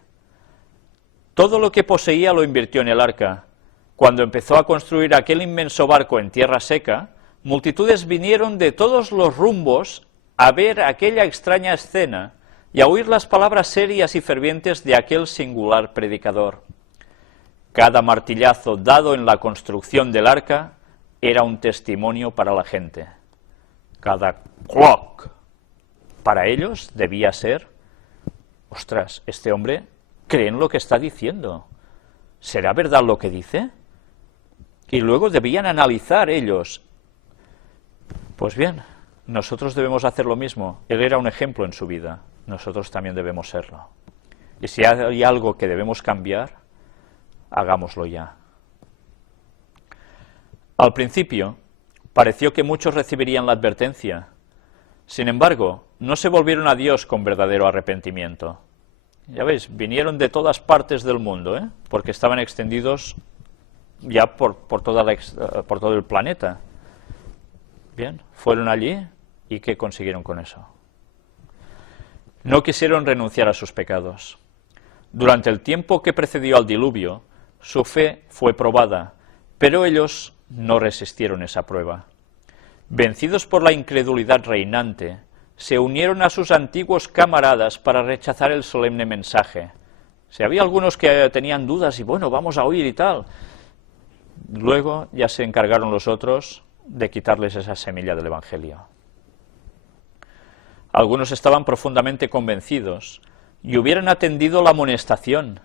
Todo lo que poseía lo invirtió en el arca. Cuando empezó a construir aquel inmenso barco en tierra seca, multitudes vinieron de todos los rumbos a ver aquella extraña escena y a oír las palabras serias y fervientes de aquel singular predicador. Cada martillazo dado en la construcción del arca era un testimonio para la gente. Cada cloc para ellos debía ser, ostras, este hombre cree en lo que está diciendo. ¿Será verdad lo que dice? Y luego debían analizar ellos. Pues bien, nosotros debemos hacer lo mismo. Él era un ejemplo en su vida, nosotros también debemos serlo. Y si hay algo que debemos cambiar, hagámoslo ya. Al principio, pareció que muchos recibirían la advertencia. Sin embargo, no se volvieron a Dios con verdadero arrepentimiento. Ya veis, vinieron de todas partes del mundo, porque estaban extendidos ya por todo el planeta. Bien, fueron allí y ¿qué consiguieron con eso? No quisieron renunciar a sus pecados. Durante el tiempo que precedió al diluvio, su fe fue probada, pero ellos no resistieron esa prueba. Vencidos por la incredulidad reinante, se unieron a sus antiguos camaradas para rechazar el solemne mensaje. Si había algunos que tenían dudas y bueno, vamos a oír y tal, luego ya se encargaron los otros de quitarles esa semilla del Evangelio. Algunos estaban profundamente convencidos y hubieran atendido la amonestación,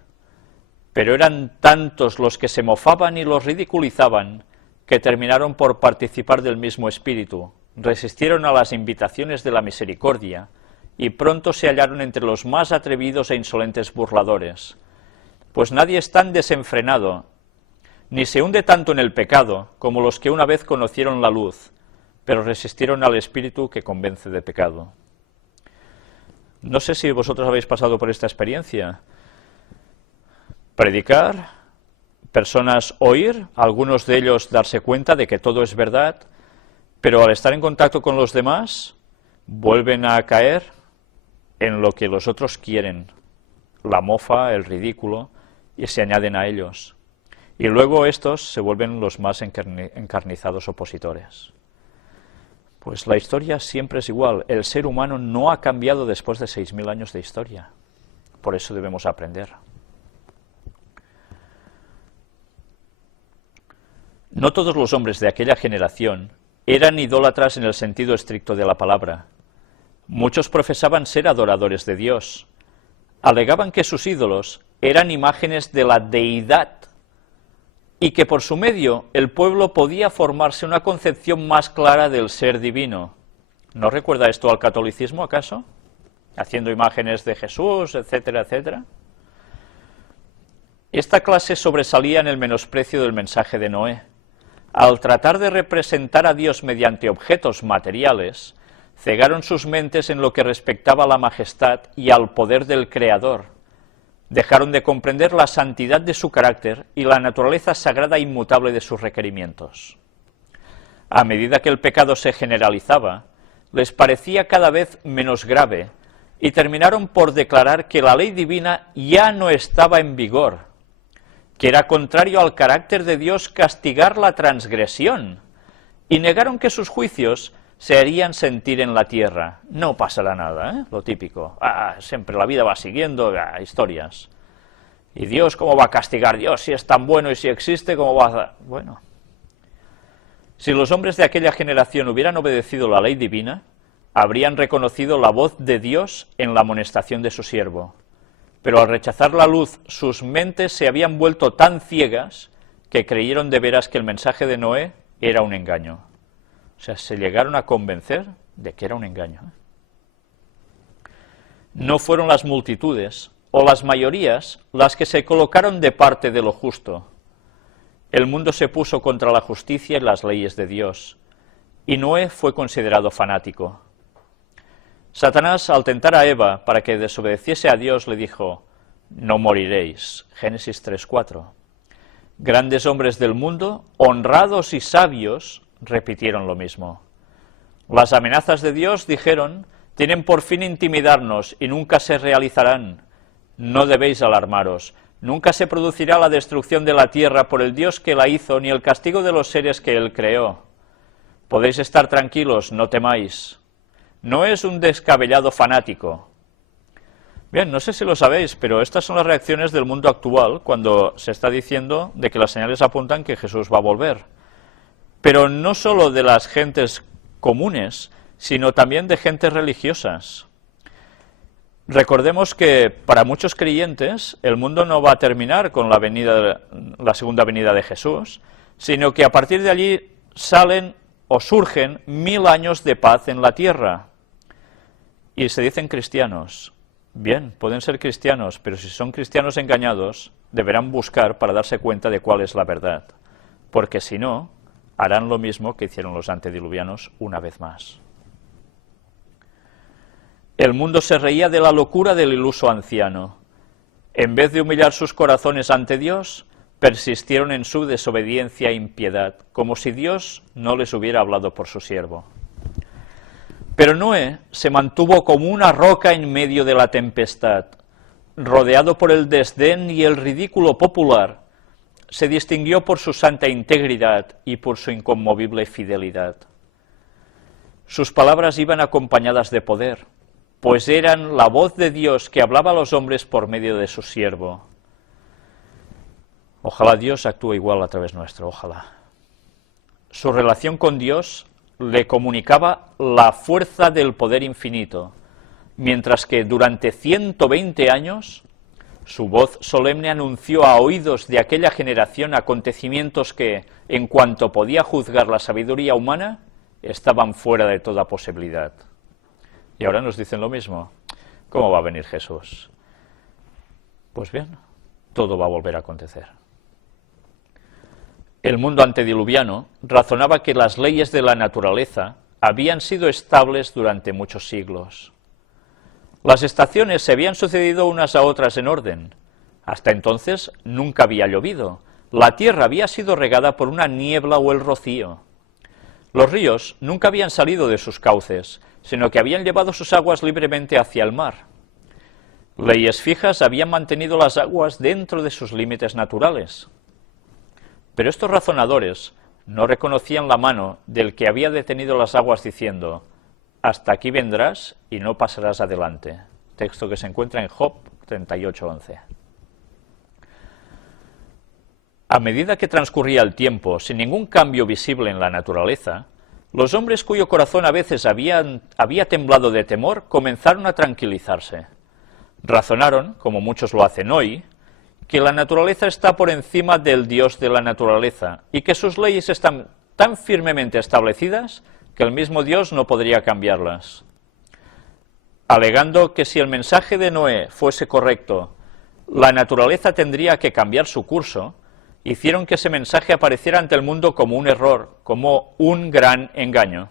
pero eran tantos los que se mofaban y los ridiculizaban que terminaron por participar del mismo espíritu, resistieron a las invitaciones de la misericordia y pronto se hallaron entre los más atrevidos e insolentes burladores. Pues nadie es tan desenfrenado, ni se hunde tanto en el pecado como los que una vez conocieron la luz, pero resistieron al espíritu que convence de pecado. No sé si vosotros habéis pasado por esta experiencia. Predicar, personas oír, algunos de ellos darse cuenta de que todo es verdad, pero al estar en contacto con los demás, vuelven a caer en lo que los otros quieren, la mofa, el ridículo, y se añaden a ellos. Y luego estos se vuelven los más encarnizados opositores. Pues la historia siempre es igual. El ser humano no ha cambiado después de 6.000 años de historia. Por eso debemos aprender. No todos los hombres de aquella generación eran idólatras en el sentido estricto de la palabra. Muchos profesaban ser adoradores de Dios. Alegaban que sus ídolos eran imágenes de la deidad y que por su medio el pueblo podía formarse una concepción más clara del ser divino. ¿No recuerda esto al catolicismo, acaso? Haciendo imágenes de Jesús, etcétera, etcétera. Esta clase sobresalía en el menosprecio del mensaje de Noé. Al tratar de representar a Dios mediante objetos materiales, cegaron sus mentes en lo que respectaba a la majestad y al poder del Creador. Dejaron de comprender la santidad de su carácter y la naturaleza sagrada e inmutable de sus requerimientos. A medida que el pecado se generalizaba, les parecía cada vez menos grave y terminaron por declarar que la ley divina ya no estaba en vigor, que era contrario al carácter de Dios castigar la transgresión, y negaron que sus juicios se harían sentir en la tierra. No pasará nada, lo típico. Siempre la vida va siguiendo, historias. ¿Y Dios cómo va a castigar? Dios, si es tan bueno y si existe, ¿cómo va a...? Bueno, si los hombres de aquella generación hubieran obedecido la ley divina, habrían reconocido la voz de Dios en la amonestación de su siervo. Pero al rechazar la luz, sus mentes se habían vuelto tan ciegas que creyeron de veras que el mensaje de Noé era un engaño. O sea, se llegaron a convencer de que era un engaño. No fueron las multitudes o las mayorías las que se colocaron de parte de lo justo. El mundo se puso contra la justicia y las leyes de Dios, y Noé fue considerado fanático. Satanás, al tentar a Eva para que desobedeciese a Dios, le dijo: no moriréis. Génesis 3:4. Grandes hombres del mundo, honrados y sabios, repitieron lo mismo. Las amenazas de Dios, dijeron, tienen por fin intimidarnos y nunca se realizarán. No debéis alarmaros. Nunca se producirá la destrucción de la tierra por el Dios que la hizo, ni el castigo de los seres que Él creó. Podéis estar tranquilos, no temáis. No es un descabellado fanático. Bien, no sé si lo sabéis, pero estas son las reacciones del mundo actual cuando se está diciendo de que las señales apuntan que Jesús va a volver. Pero no solo de las gentes comunes, sino también de gentes religiosas. Recordemos que para muchos creyentes el mundo no va a terminar con la segunda venida de Jesús, sino que a partir de allí salen o surgen 1000 años de paz en la tierra. Y se dicen cristianos. Bien, pueden ser cristianos, pero si son cristianos engañados, deberán buscar para darse cuenta de cuál es la verdad, porque si no, harán lo mismo que hicieron los antediluvianos una vez más. El mundo se reía de la locura del iluso anciano. En vez de humillar sus corazones ante Dios, persistieron en su desobediencia e impiedad, como si Dios no les hubiera hablado por su siervo. Pero Noé se mantuvo como una roca en medio de la tempestad. Rodeado por el desdén y el ridículo popular, se distinguió por su santa integridad y por su inconmovible fidelidad. Sus palabras iban acompañadas de poder, pues eran la voz de Dios que hablaba a los hombres por medio de su siervo. Ojalá Dios actúe igual a través nuestro, ojalá. Su relación con Dios le comunicaba la fuerza del poder infinito, mientras que durante 120 años su voz solemne anunció a oídos de aquella generación acontecimientos que, en cuanto podía juzgar la sabiduría humana, estaban fuera de toda posibilidad. Y ahora nos dicen lo mismo. ¿Cómo va a venir Jesús? Pues bien, todo va a volver a acontecer. El mundo antediluviano razonaba que las leyes de la naturaleza habían sido estables durante muchos siglos. Las estaciones se habían sucedido unas a otras en orden. Hasta entonces nunca había llovido. La tierra había sido regada por una niebla o el rocío. Los ríos nunca habían salido de sus cauces, sino que habían llevado sus aguas libremente hacia el mar. Leyes fijas habían mantenido las aguas dentro de sus límites naturales. Pero estos razonadores no reconocían la mano del que había detenido las aguas diciendo: hasta aquí vendrás y no pasarás adelante. Texto que se encuentra en Job 38:11. A medida que transcurría el tiempo, sin ningún cambio visible en la naturaleza, los hombres cuyo corazón a veces había temblado de temor comenzaron a tranquilizarse. Razonaron, como muchos lo hacen hoy, que la naturaleza está por encima del Dios de la naturaleza y que sus leyes están tan firmemente establecidas que el mismo Dios no podría cambiarlas. Alegando que si el mensaje de Noé fuese correcto, la naturaleza tendría que cambiar su curso, hicieron que ese mensaje apareciera ante el mundo como un error, como un gran engaño.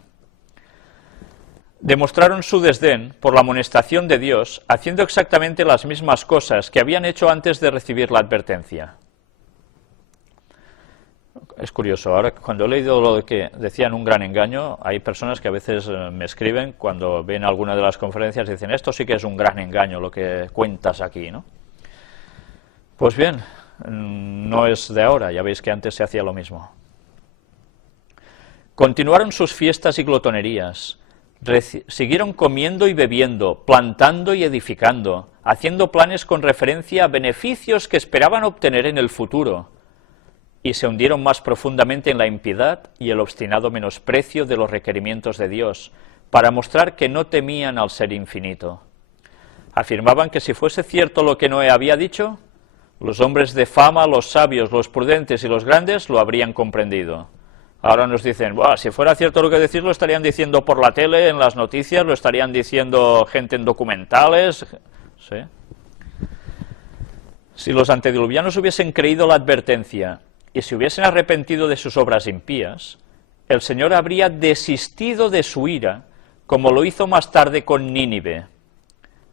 Demostraron su desdén por la amonestación de Dios, haciendo exactamente las mismas cosas que habían hecho antes de recibir la advertencia. Es curioso, ahora cuando he leído lo de que decían un gran engaño, hay personas que a veces me escriben cuando ven alguna de las conferencias y dicen: esto sí que es un gran engaño lo que cuentas aquí, ¿no? Pues bien, no es de ahora, ya veis que antes se hacía lo mismo. Continuaron sus fiestas y glotonerías. Siguieron comiendo y bebiendo, plantando y edificando, haciendo planes con referencia a beneficios que esperaban obtener en el futuro, y se hundieron más profundamente en la impiedad y el obstinado menosprecio de los requerimientos de Dios, para mostrar que no temían al Ser infinito. Afirmaban que si fuese cierto lo que Noé había dicho, los hombres de fama, los sabios, los prudentes y los grandes lo habrían comprendido. Ahora nos dicen: si fuera cierto lo que decís, lo estarían diciendo por la tele, en las noticias, lo estarían diciendo gente en documentales. ¿Sí? Si los antediluvianos hubiesen creído la advertencia y se hubiesen arrepentido de sus obras impías, el Señor habría desistido de su ira, como lo hizo más tarde con Nínive.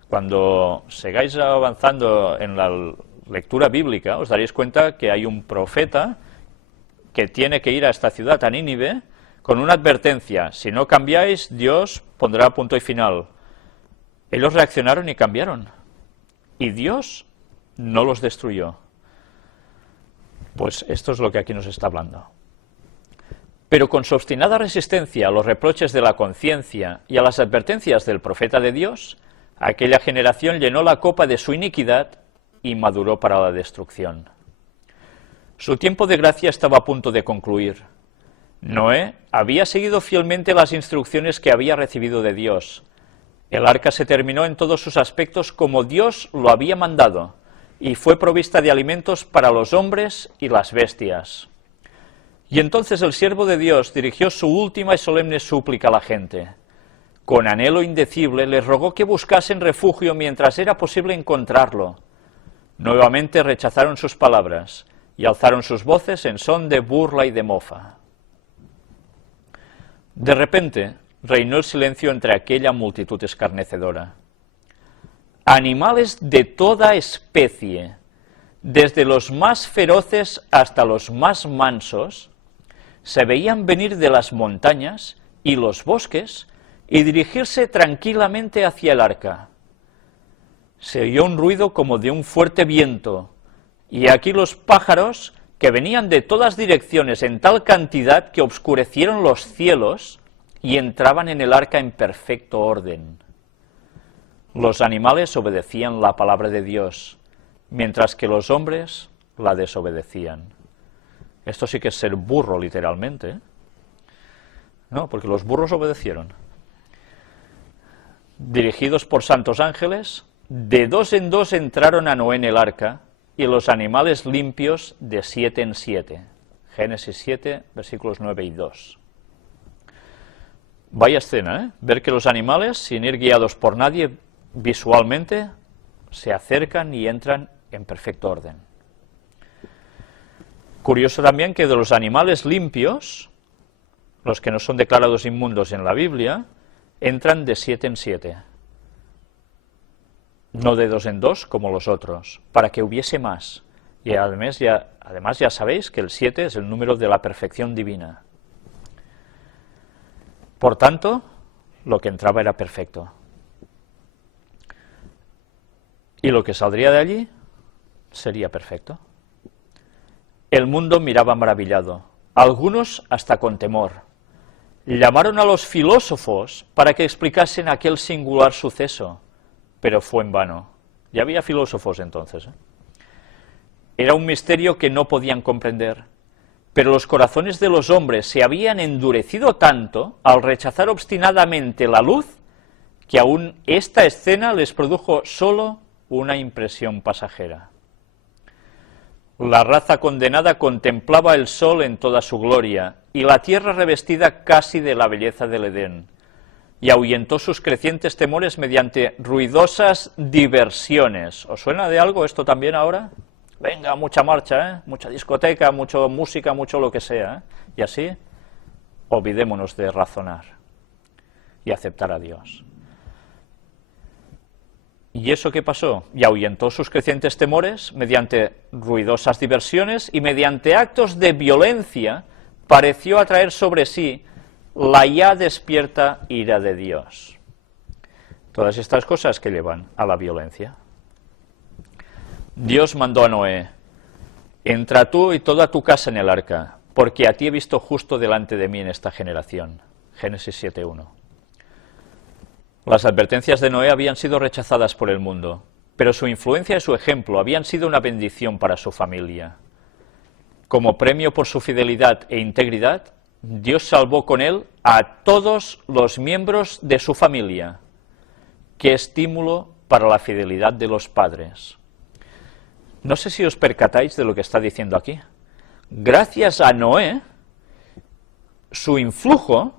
Cuando sigáis avanzando en la lectura bíblica, os daréis cuenta que hay un profeta que tiene que ir a esta ciudad, a Nínive, con una advertencia: si no cambiáis, Dios pondrá punto y final. Ellos reaccionaron y cambiaron, y Dios no los destruyó. Pues esto es lo que aquí nos está hablando. Pero con su obstinada resistencia a los reproches de la conciencia y a las advertencias del profeta de Dios, aquella generación llenó la copa de su iniquidad y maduró para la destrucción. Su tiempo de gracia estaba a punto de concluir. Noé había seguido fielmente las instrucciones que había recibido de Dios. El arca se terminó en todos sus aspectos como Dios lo había mandado, y fue provista de alimentos para los hombres y las bestias. Y entonces el siervo de Dios dirigió su última y solemne súplica a la gente. Con anhelo indecible les rogó que buscasen refugio mientras era posible encontrarlo. Nuevamente rechazaron sus palabras y alzaron sus voces en son de burla y de mofa. De repente reinó el silencio entre aquella multitud escarnecedora. Animales de toda especie, desde los más feroces hasta los más mansos, se veían venir de las montañas y los bosques y dirigirse tranquilamente hacia el arca. Se oyó un ruido como de un fuerte viento, y aquí los pájaros, que venían de todas direcciones en tal cantidad que obscurecieron los cielos y entraban en el arca en perfecto orden. Los animales obedecían la palabra de Dios, mientras que los hombres la desobedecían. Esto sí que es ser burro, literalmente, ¿eh? No, porque los burros obedecieron. Dirigidos por santos ángeles, de 2 en 2 entraron a Noé en el arca, y los animales limpios de 7 en 7. Génesis 7, versículos 9 y 2. Vaya escena, ¿eh? Ver que los animales, sin ir guiados por nadie visualmente, se acercan y entran en perfecto orden. Curioso también que de los animales limpios, los que no son declarados inmundos en la Biblia, entran de 7 en 7. No de 2 en 2 como los otros, para que hubiese más. Y además ya sabéis que el 7 es el número de la perfección divina. Por tanto, lo que entraba era perfecto. Y lo que saldría de allí sería perfecto. El mundo miraba maravillado, algunos hasta con temor. Llamaron a los filósofos para que explicasen aquel singular suceso, pero fue en vano. Ya había filósofos entonces, ¿eh? Era un misterio que no podían comprender, pero los corazones de los hombres se habían endurecido tanto al rechazar obstinadamente la luz, que aún esta escena les produjo solo una impresión pasajera. La raza condenada contemplaba el sol en toda su gloria y la tierra revestida casi de la belleza del Edén, y ahuyentó sus crecientes temores mediante ruidosas diversiones. ¿Os suena de algo esto también ahora? Venga, mucha marcha, ¿eh? Mucha discoteca, mucha música, mucho lo que sea, ¿eh? Y así, olvidémonos de razonar y aceptar a Dios. ¿Y eso qué pasó? Y ahuyentó sus crecientes temores mediante ruidosas diversiones y mediante actos de violencia pareció atraer sobre sí la ya despierta ira de Dios. Todas estas cosas que llevan a la violencia. Dios mandó a Noé: entra tú y toda tu casa en el arca, porque a ti he visto justo delante de mí en esta generación. Génesis 7:1. Las advertencias de Noé habían sido rechazadas por el mundo, pero su influencia y su ejemplo habían sido una bendición para su familia. Como premio por su fidelidad e integridad, Dios salvó con él a todos los miembros de su familia. ¡Qué estímulo para la fidelidad de los padres! No sé si os percatáis de lo que está diciendo aquí. Gracias a Noé, su influjo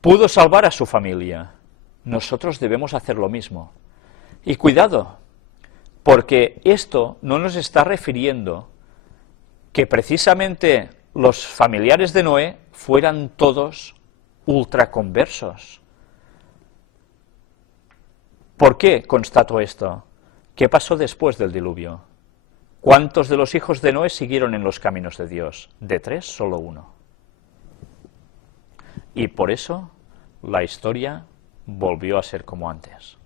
pudo salvar a su familia. Nosotros debemos hacer lo mismo. Y cuidado, porque esto no nos está refiriendo que precisamente los familiares de Noé fueran todos ultraconversos. ¿Por qué constato esto? ¿Qué pasó después del diluvio? ¿Cuántos de los hijos de Noé siguieron en los caminos de Dios? De 3, solo 1. Y por eso la historia volvió a ser como antes.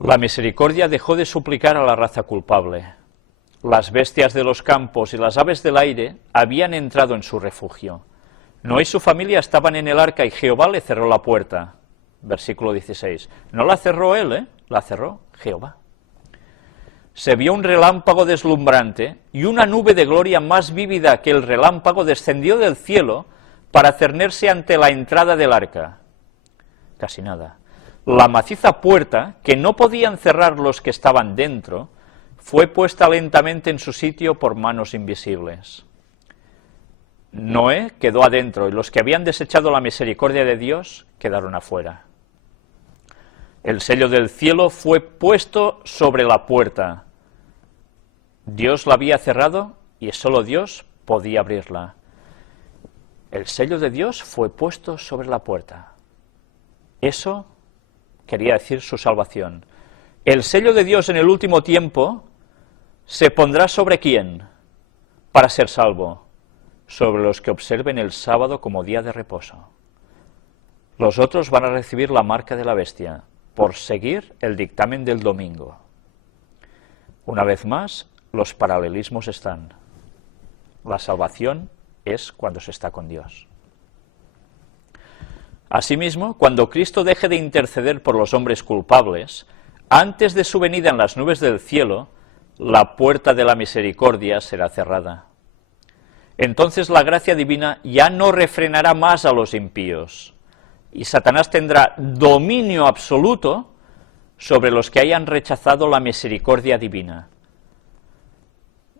La misericordia dejó de suplicar a la raza culpable. Las bestias de los campos y las aves del aire habían entrado en su refugio. Noé y su familia estaban en el arca y Jehová le cerró la puerta. Versículo 16. No la cerró él, la cerró Jehová. Se vio un relámpago deslumbrante y una nube de gloria más vívida que el relámpago descendió del cielo para cernerse ante la entrada del arca. Casi nada. La maciza puerta, que no podían cerrar los que estaban dentro, fue puesta lentamente en su sitio por manos invisibles. Noé quedó adentro y los que habían desechado la misericordia de Dios quedaron afuera. El sello del cielo fue puesto sobre la puerta. Dios la había cerrado y solo Dios podía abrirla. El sello de Dios fue puesto sobre la puerta. Eso quería decir su salvación. El sello de Dios en el último tiempo se pondrá ¿sobre quién? Para ser salvo. Sobre los que observen el sábado como día de reposo. Los otros van a recibir la marca de la bestia por seguir el dictamen del domingo. Una vez más, los paralelismos están. La salvación es cuando se está con Dios. Asimismo, cuando Cristo deje de interceder por los hombres culpables, antes de su venida en las nubes del cielo, la puerta de la misericordia será cerrada. Entonces la gracia divina ya no refrenará más a los impíos, y Satanás tendrá dominio absoluto sobre los que hayan rechazado la misericordia divina.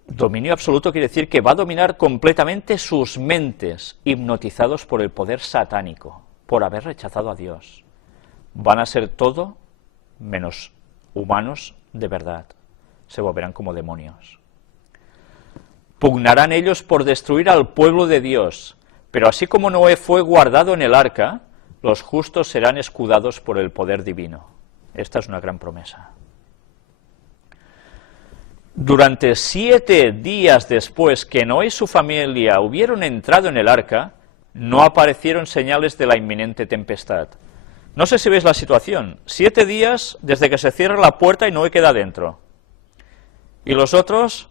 Dominio absoluto quiere decir que va a dominar completamente sus mentes, hipnotizados por el poder satánico, por haber rechazado a Dios. Van a ser todo menos humanos de verdad, se volverán como demonios. Pugnarán ellos por destruir al pueblo de Dios, pero así como Noé fue guardado en el arca, los justos serán escudados por el poder divino. Esta es una gran promesa. Durante 7 días después que Noé y su familia hubieron entrado en el arca, no aparecieron señales de la inminente tempestad. No sé si veis la situación. 7 días desde que se cierra la puerta y Noé queda dentro. Y los otros,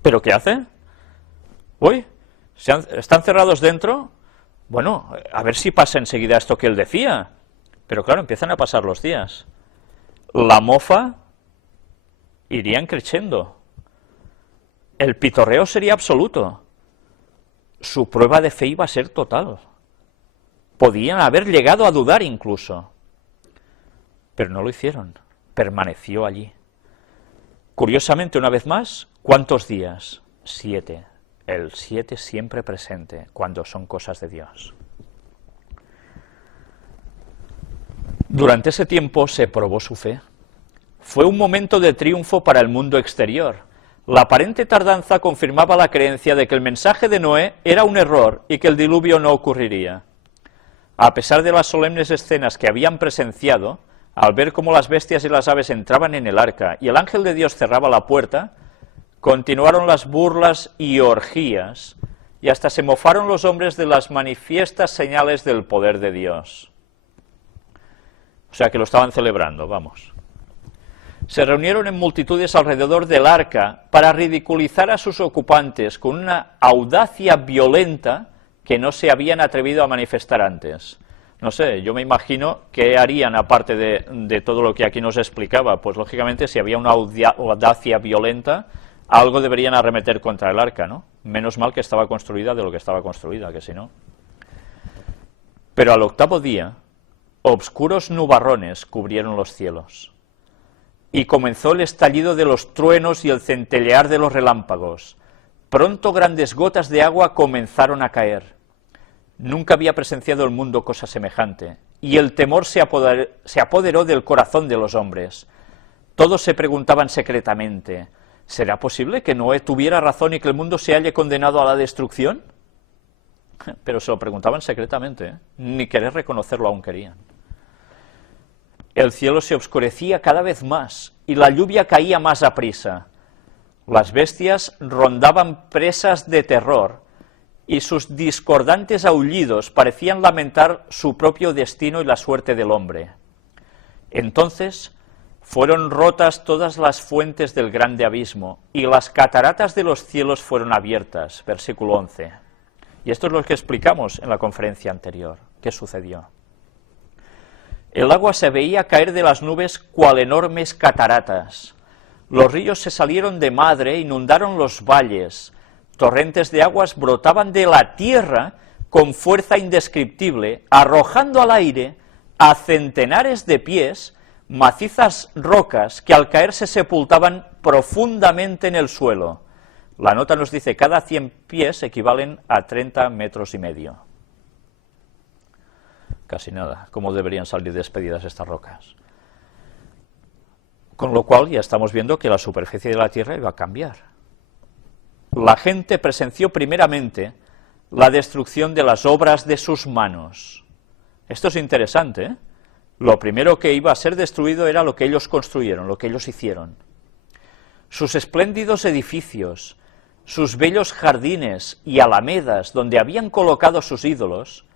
¿pero qué hacen? Uy, ¿están cerrados dentro? Bueno, a ver si pasa enseguida esto que él decía. Pero claro, empiezan a pasar los días. La mofa irían creciendo. El pitorreo sería absoluto. Su prueba de fe iba a ser total. Podían haber llegado a dudar incluso. Pero no lo hicieron. Permaneció allí. Curiosamente, una vez más, ¿cuántos días? 7. El 7 siempre presente cuando son cosas de Dios. Durante ese tiempo se probó su fe. Fue un momento de triunfo para el mundo exterior. La aparente tardanza confirmaba la creencia de que el mensaje de Noé era un error y que el diluvio no ocurriría. A pesar de las solemnes escenas que habían presenciado, al ver cómo las bestias y las aves entraban en el arca y el ángel de Dios cerraba la puerta, continuaron las burlas y orgías, y hasta se mofaron los hombres de las manifiestas señales del poder de Dios. O sea que lo estaban celebrando, vamos. Se reunieron en multitudes alrededor del arca para ridiculizar a sus ocupantes con una audacia violenta que no se habían atrevido a manifestar antes. No sé, yo me imagino qué harían aparte de todo lo que aquí nos explicaba. Pues lógicamente si había una audacia violenta, algo deberían arremeter contra el arca, ¿no? Menos mal que estaba construida de lo que estaba construida, que si no. Pero al 8º día, obscuros nubarrones cubrieron los cielos, y comenzó el estallido de los truenos y el centellear de los relámpagos. Pronto grandes gotas de agua comenzaron a caer. Nunca había presenciado el mundo cosa semejante, y el temor se apoderó del corazón de los hombres. Todos se preguntaban secretamente, ¿será posible que Noé tuviera razón y que el mundo se halle condenado a la destrucción? Pero se lo preguntaban secretamente, ¿eh? Ni querer reconocerlo aún querían. El cielo se oscurecía cada vez más, y la lluvia caía más aprisa. Las bestias rondaban presas de terror, y sus discordantes aullidos parecían lamentar su propio destino y la suerte del hombre. Entonces fueron rotas todas las fuentes del grande abismo, y las cataratas de los cielos fueron abiertas. Versículo 11. Y esto es lo que explicamos en la conferencia anterior. ¿Qué sucedió? El agua se veía caer de las nubes cual enormes cataratas. Los ríos se salieron de madre, inundaron los valles. Torrentes de aguas brotaban de la tierra con fuerza indescriptible, arrojando al aire a centenares de pies macizas rocas que al caer se sepultaban profundamente en el suelo. La nota nos dice que cada 100 pies equivalen a 30,5 metros. Casi nada. ¿Cómo deberían salir despedidas estas rocas? Con lo cual ya estamos viendo que la superficie de la tierra iba a cambiar. La gente presenció primeramente la destrucción de las obras de sus manos. Esto es interesante, ¿eh? Lo primero que iba a ser destruido era lo que ellos construyeron, lo que ellos hicieron. Sus espléndidos edificios, sus bellos jardines y alamedas donde habían colocado sus ídolos,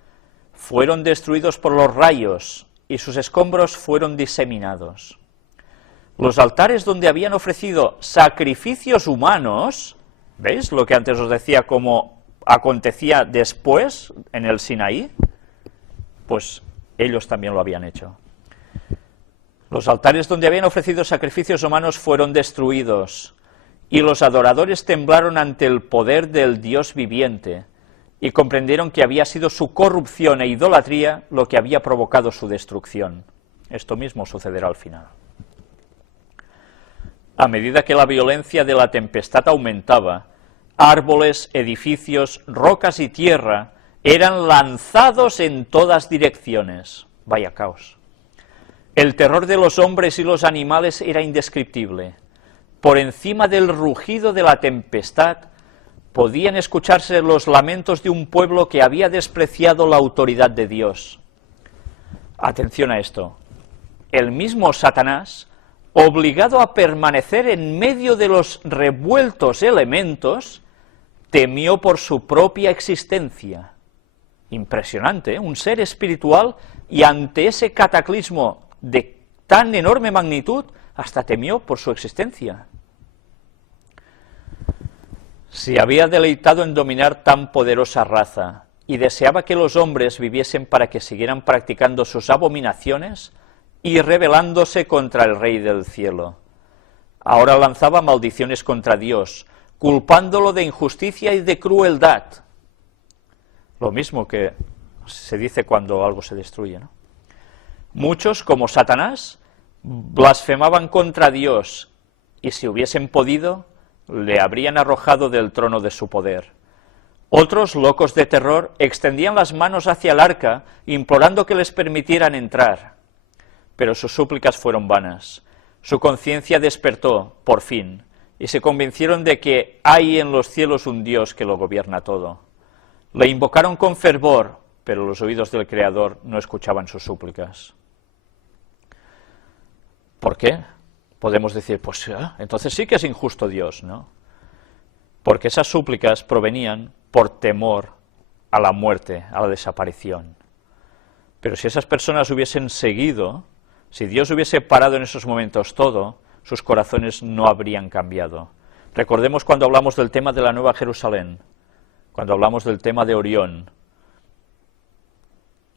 fueron destruidos por los rayos y sus escombros fueron diseminados. Los altares donde habían ofrecido sacrificios humanos, ¿veis lo que antes os decía como acontecía después en el Sinaí? Pues ellos también lo habían hecho. Los altares donde habían ofrecido sacrificios humanos fueron destruidos, y los adoradores temblaron ante el poder del Dios viviente, y comprendieron que había sido su corrupción e idolatría lo que había provocado su destrucción. Esto mismo sucederá al final. A medida que la violencia de la tempestad aumentaba, árboles, edificios, rocas y tierra eran lanzados en todas direcciones. Vaya caos. El terror de los hombres y los animales era indescriptible. Por encima del rugido de la tempestad podían escucharse los lamentos de un pueblo que había despreciado la autoridad de Dios. Atención a esto. El mismo Satanás, obligado a permanecer en medio de los revueltos elementos, temió por su propia existencia. Impresionante, ¿eh? Un ser espiritual, y ante ese cataclismo de tan enorme magnitud, hasta temió por su existencia. Se había deleitado en dominar tan poderosa raza, y deseaba que los hombres viviesen para que siguieran practicando sus abominaciones y rebelándose contra el Rey del cielo. Ahora lanzaba maldiciones contra Dios, culpándolo de injusticia y de crueldad. Lo mismo que se dice cuando algo se destruye, ¿no? Muchos, como Satanás, blasfemaban contra Dios, y si hubiesen podido, le habrían arrojado del trono de su poder. Otros, locos de terror, extendían las manos hacia el arca, implorando que les permitieran entrar. Pero sus súplicas fueron vanas. Su conciencia despertó, por fin, y se convencieron de que hay en los cielos un Dios que lo gobierna todo. Le invocaron con fervor, pero los oídos del Creador no escuchaban sus súplicas. ¿Por qué? Podemos decir, pues entonces sí que es injusto Dios, ¿no? Porque esas súplicas provenían por temor a la muerte, a la desaparición. Pero si esas personas hubiesen seguido, si Dios hubiese parado en esos momentos todo, sus corazones no habrían cambiado. Recordemos cuando hablamos del tema de la Nueva Jerusalén, cuando hablamos del tema de Orión,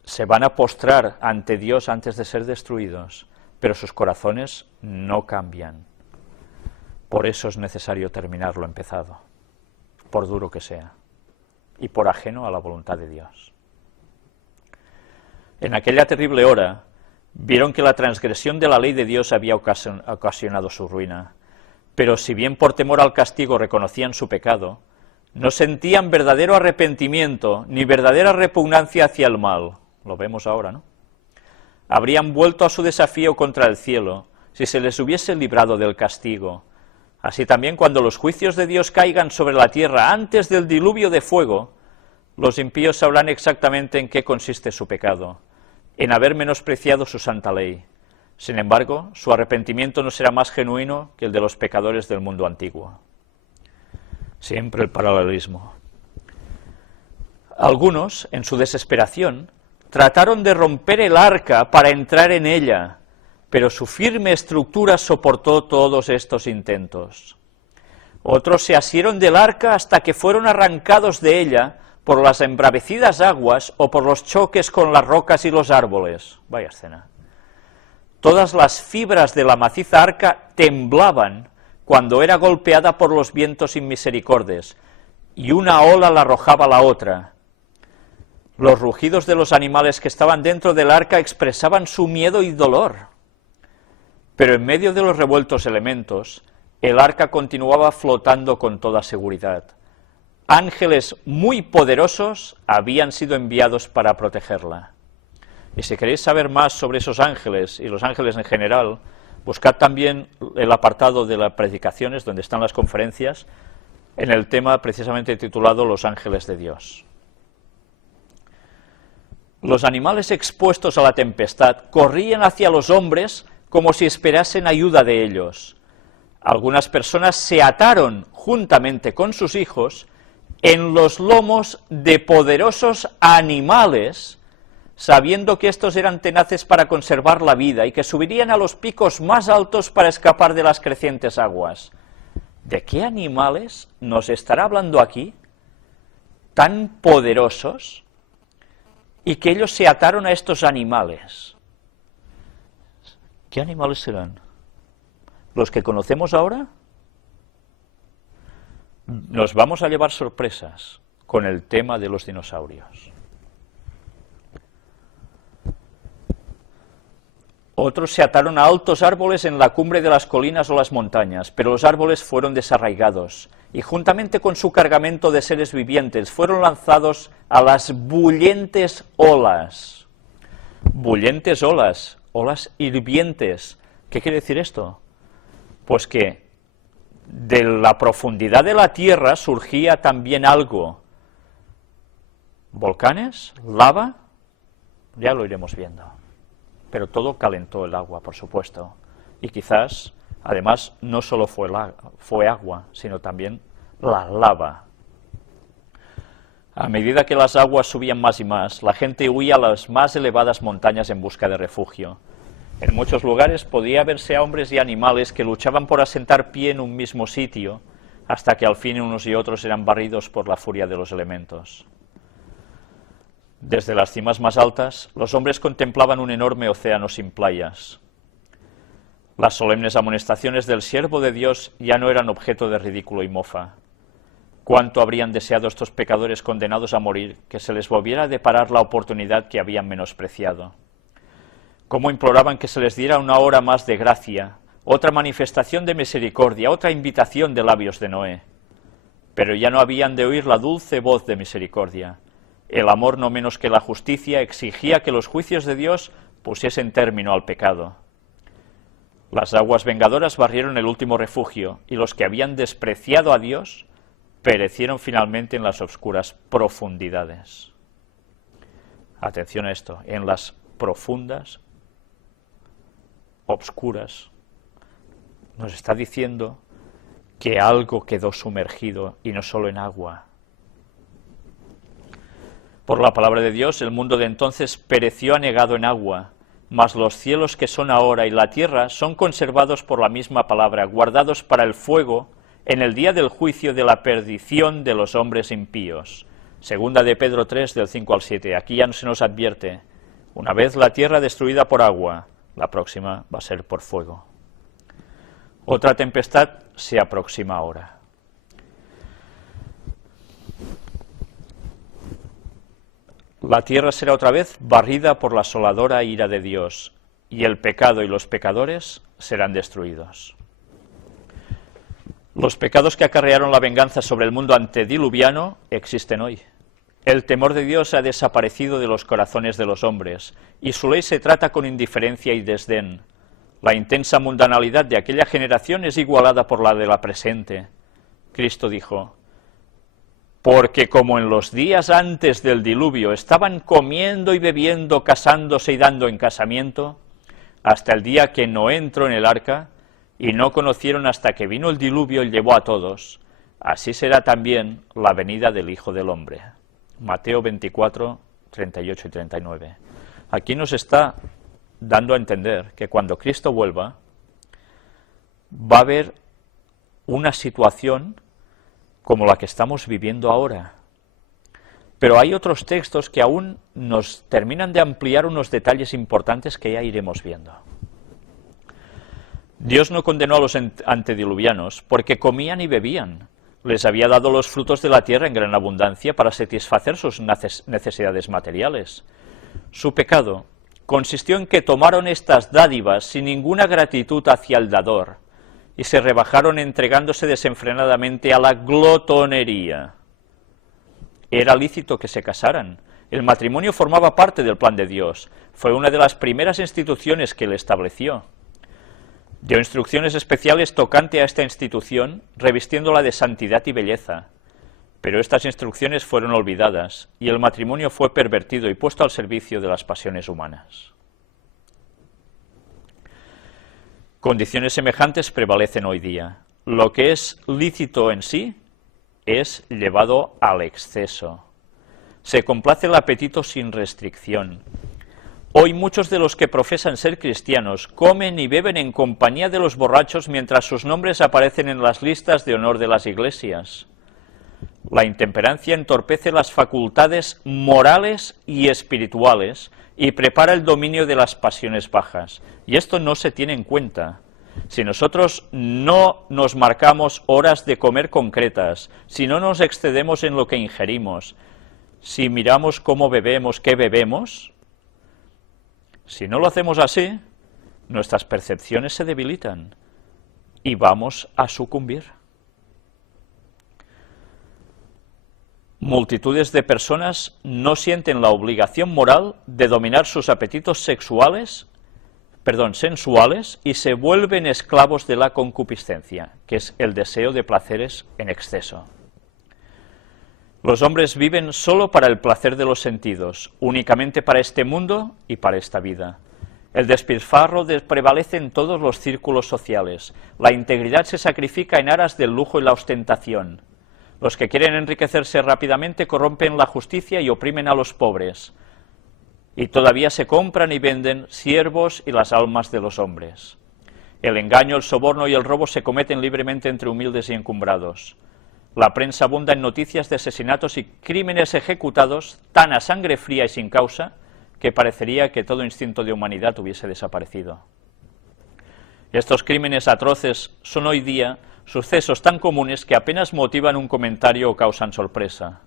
se van a postrar ante Dios antes de ser destruidos, pero sus corazones no cambian. Por eso es necesario terminar lo empezado, por duro que sea, y por ajeno a la voluntad de Dios. En aquella terrible hora, vieron que la transgresión de la ley de Dios había ocasionado su ruina, pero si bien por temor al castigo reconocían su pecado, no sentían verdadero arrepentimiento ni verdadera repugnancia hacia el mal. Lo vemos ahora, ¿no? Habrían vuelto a su desafío contra el cielo si se les hubiese librado del castigo. Así también, cuando los juicios de Dios caigan sobre la tierra antes del diluvio de fuego, los impíos sabrán exactamente en qué consiste su pecado, en haber menospreciado su santa ley. Sin embargo, su arrepentimiento no será más genuino que el de los pecadores del mundo antiguo. Siempre el paralelismo. Algunos, en su desesperación, trataron de romper el arca para entrar en ella, pero su firme estructura soportó todos estos intentos. Otros se asieron del arca hasta que fueron arrancados de ella por las embravecidas aguas o por los choques con las rocas y los árboles. Vaya escena. Todas las fibras de la maciza arca temblaban cuando era golpeada por los vientos inmisericordes, y una ola la arrojaba a la otra. Los rugidos de los animales que estaban dentro del arca expresaban su miedo y dolor. Pero en medio de los revueltos elementos, el arca continuaba flotando con toda seguridad. Ángeles muy poderosos habían sido enviados para protegerla. Y si queréis saber más sobre esos ángeles, y los ángeles en general, buscad también el apartado de las predicaciones, donde están las conferencias, en el tema precisamente titulado Los ángeles de Dios. Los animales expuestos a la tempestad corrían hacia los hombres como si esperasen ayuda de ellos. Algunas personas se ataron juntamente con sus hijos en los lomos de poderosos animales, sabiendo que estos eran tenaces para conservar la vida y que subirían a los picos más altos para escapar de las crecientes aguas. ¿De qué animales nos estará hablando aquí? ¿Tan poderosos? Y que ellos se ataron a estos animales. ¿Qué animales serán? ¿Los que conocemos ahora? Nos vamos a llevar sorpresas con el tema de los dinosaurios. Otros se ataron a altos árboles en la cumbre de las colinas o las montañas, pero los árboles fueron desarraigados y juntamente con su cargamento de seres vivientes fueron lanzados a las bullentes olas. Bullentes olas, olas hirvientes. ¿Qué quiere decir esto? Pues que de la profundidad de la tierra surgía también algo. ¿Volcanes? ¿Lava? Ya lo iremos viendo. Pero todo calentó el agua, por supuesto. Y quizás, además, no solo fue agua, sino también la lava. A medida que las aguas subían más y más, la gente huía a las más elevadas montañas en busca de refugio. En muchos lugares podía verse a hombres y animales que luchaban por asentar pie en un mismo sitio, hasta que al fin unos y otros eran barridos por la furia de los elementos. Desde las cimas más altas, los hombres contemplaban un enorme océano sin playas. Las solemnes amonestaciones del siervo de Dios ya no eran objeto de ridículo y mofa. Cuánto habrían deseado estos pecadores condenados a morir que se les volviera a deparar la oportunidad que habían menospreciado. Cómo imploraban que se les diera una hora más de gracia, otra manifestación de misericordia, otra invitación de labios de Noé. Pero ya no habían de oír la dulce voz de misericordia. El amor, no menos que la justicia, exigía que los juicios de Dios pusiesen término al pecado. Las aguas vengadoras barrieron el último refugio, y los que habían despreciado a Dios perecieron finalmente en las oscuras profundidades. Atención a esto, en las profundas, obscuras. Nos está diciendo que algo quedó sumergido, y no solo en agua. Por la palabra de Dios, el mundo de entonces pereció anegado en agua, mas los cielos que son ahora y la tierra son conservados por la misma palabra, guardados para el fuego en el día del juicio de la perdición de los hombres impíos. Segunda de Pedro 3, del 5 al 7. Aquí ya se nos advierte, una vez la tierra destruida por agua, la próxima va a ser por fuego. Otra tempestad se aproxima ahora. La tierra será otra vez barrida por la asoladora ira de Dios, y el pecado y los pecadores serán destruidos. Los pecados que acarrearon la venganza sobre el mundo antediluviano existen hoy. El temor de Dios ha desaparecido de los corazones de los hombres, y su ley se trata con indiferencia y desdén. La intensa mundanalidad de aquella generación es igualada por la de la presente. Cristo dijo: porque como en los días antes del diluvio estaban comiendo y bebiendo, casándose y dando en casamiento, hasta el día que Noé entró en el arca, y no conocieron hasta que vino el diluvio y llevó a todos, así será también la venida del Hijo del Hombre. Mateo 24, 38 y 39. Aquí nos está dando a entender que cuando Cristo vuelva, va a haber una situación como la que estamos viviendo ahora. Pero hay otros textos que aún nos terminan de ampliar unos detalles importantes que ya iremos viendo. Dios no condenó a los antediluvianos porque comían y bebían. Les había dado los frutos de la tierra en gran abundancia para satisfacer sus necesidades materiales. Su pecado consistió en que tomaron estas dádivas sin ninguna gratitud hacia el dador, y se rebajaron entregándose desenfrenadamente a la glotonería. Era lícito que se casaran. El matrimonio formaba parte del plan de Dios. Fue una de las primeras instituciones que él estableció. Dio instrucciones especiales tocante a esta institución, revistiéndola de santidad y belleza. Pero estas instrucciones fueron olvidadas, y el matrimonio fue pervertido y puesto al servicio de las pasiones humanas. Condiciones semejantes prevalecen hoy día. Lo que es lícito en sí es llevado al exceso. Se complace el apetito sin restricción. Hoy muchos de los que profesan ser cristianos comen y beben en compañía de los borrachos mientras sus nombres aparecen en las listas de honor de las iglesias. La intemperancia entorpece las facultades morales y espirituales y prepara el dominio de las pasiones bajas. Y esto no se tiene en cuenta. Si nosotros no nos marcamos horas de comer concretas, si no nos excedemos en lo que ingerimos, si miramos cómo bebemos, qué bebemos, si no lo hacemos así, nuestras percepciones se debilitan y vamos a sucumbir. Multitudes de personas no sienten la obligación moral de dominar sus apetitos sensuales y se vuelven esclavos de la concupiscencia, que es el deseo de placeres en exceso. Los hombres viven solo para el placer de los sentidos, únicamente para este mundo y para esta vida. El despilfarro prevalece en todos los círculos sociales. La integridad se sacrifica en aras del lujo y la ostentación. Los que quieren enriquecerse rápidamente corrompen la justicia y oprimen a los pobres. Y todavía se compran y venden siervos y las almas de los hombres. El engaño, el soborno y el robo se cometen libremente entre humildes y encumbrados. La prensa abunda en noticias de asesinatos y crímenes ejecutados tan a sangre fría y sin causa que parecería que todo instinto de humanidad hubiese desaparecido. Estos crímenes atroces son hoy día sucesos tan comunes que apenas motivan un comentario o causan sorpresa.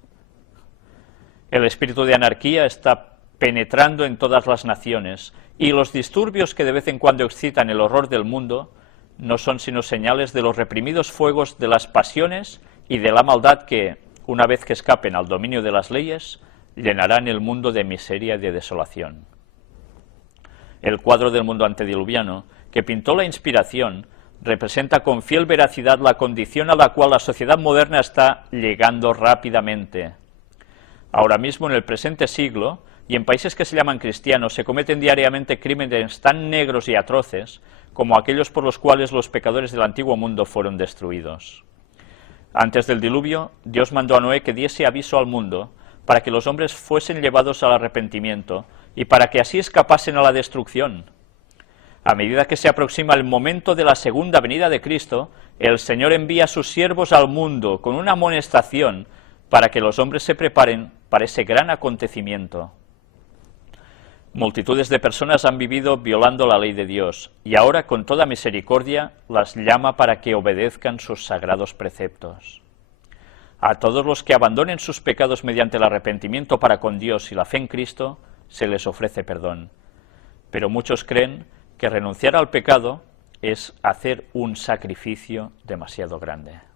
El espíritu de anarquía está penetrando en todas las naciones y los disturbios que de vez en cuando excitan el horror del mundo no son sino señales de los reprimidos fuegos de las pasiones y de la maldad que, una vez que escapen al dominio de las leyes, llenarán el mundo de miseria y de desolación. El cuadro del mundo antediluviano, que pintó la Inspiración, representa con fiel veracidad la condición a la cual la sociedad moderna está llegando rápidamente. Ahora mismo, en el presente siglo, y en países que se llaman cristianos, se cometen diariamente crímenes tan negros y atroces como aquellos por los cuales los pecadores del antiguo mundo fueron destruidos. Antes del diluvio, Dios mandó a Noé que diese aviso al mundo para que los hombres fuesen llevados al arrepentimiento y para que así escapasen a la destrucción. A medida que se aproxima el momento de la segunda venida de Cristo, el Señor envía a sus siervos al mundo con una amonestación para que los hombres se preparen para ese gran acontecimiento. Multitudes de personas han vivido violando la ley de Dios y ahora, con toda misericordia, las llama para que obedezcan sus sagrados preceptos. A todos los que abandonen sus pecados mediante el arrepentimiento para con Dios y la fe en Cristo, se les ofrece perdón. Pero muchos creen que renunciar al pecado es hacer un sacrificio demasiado grande.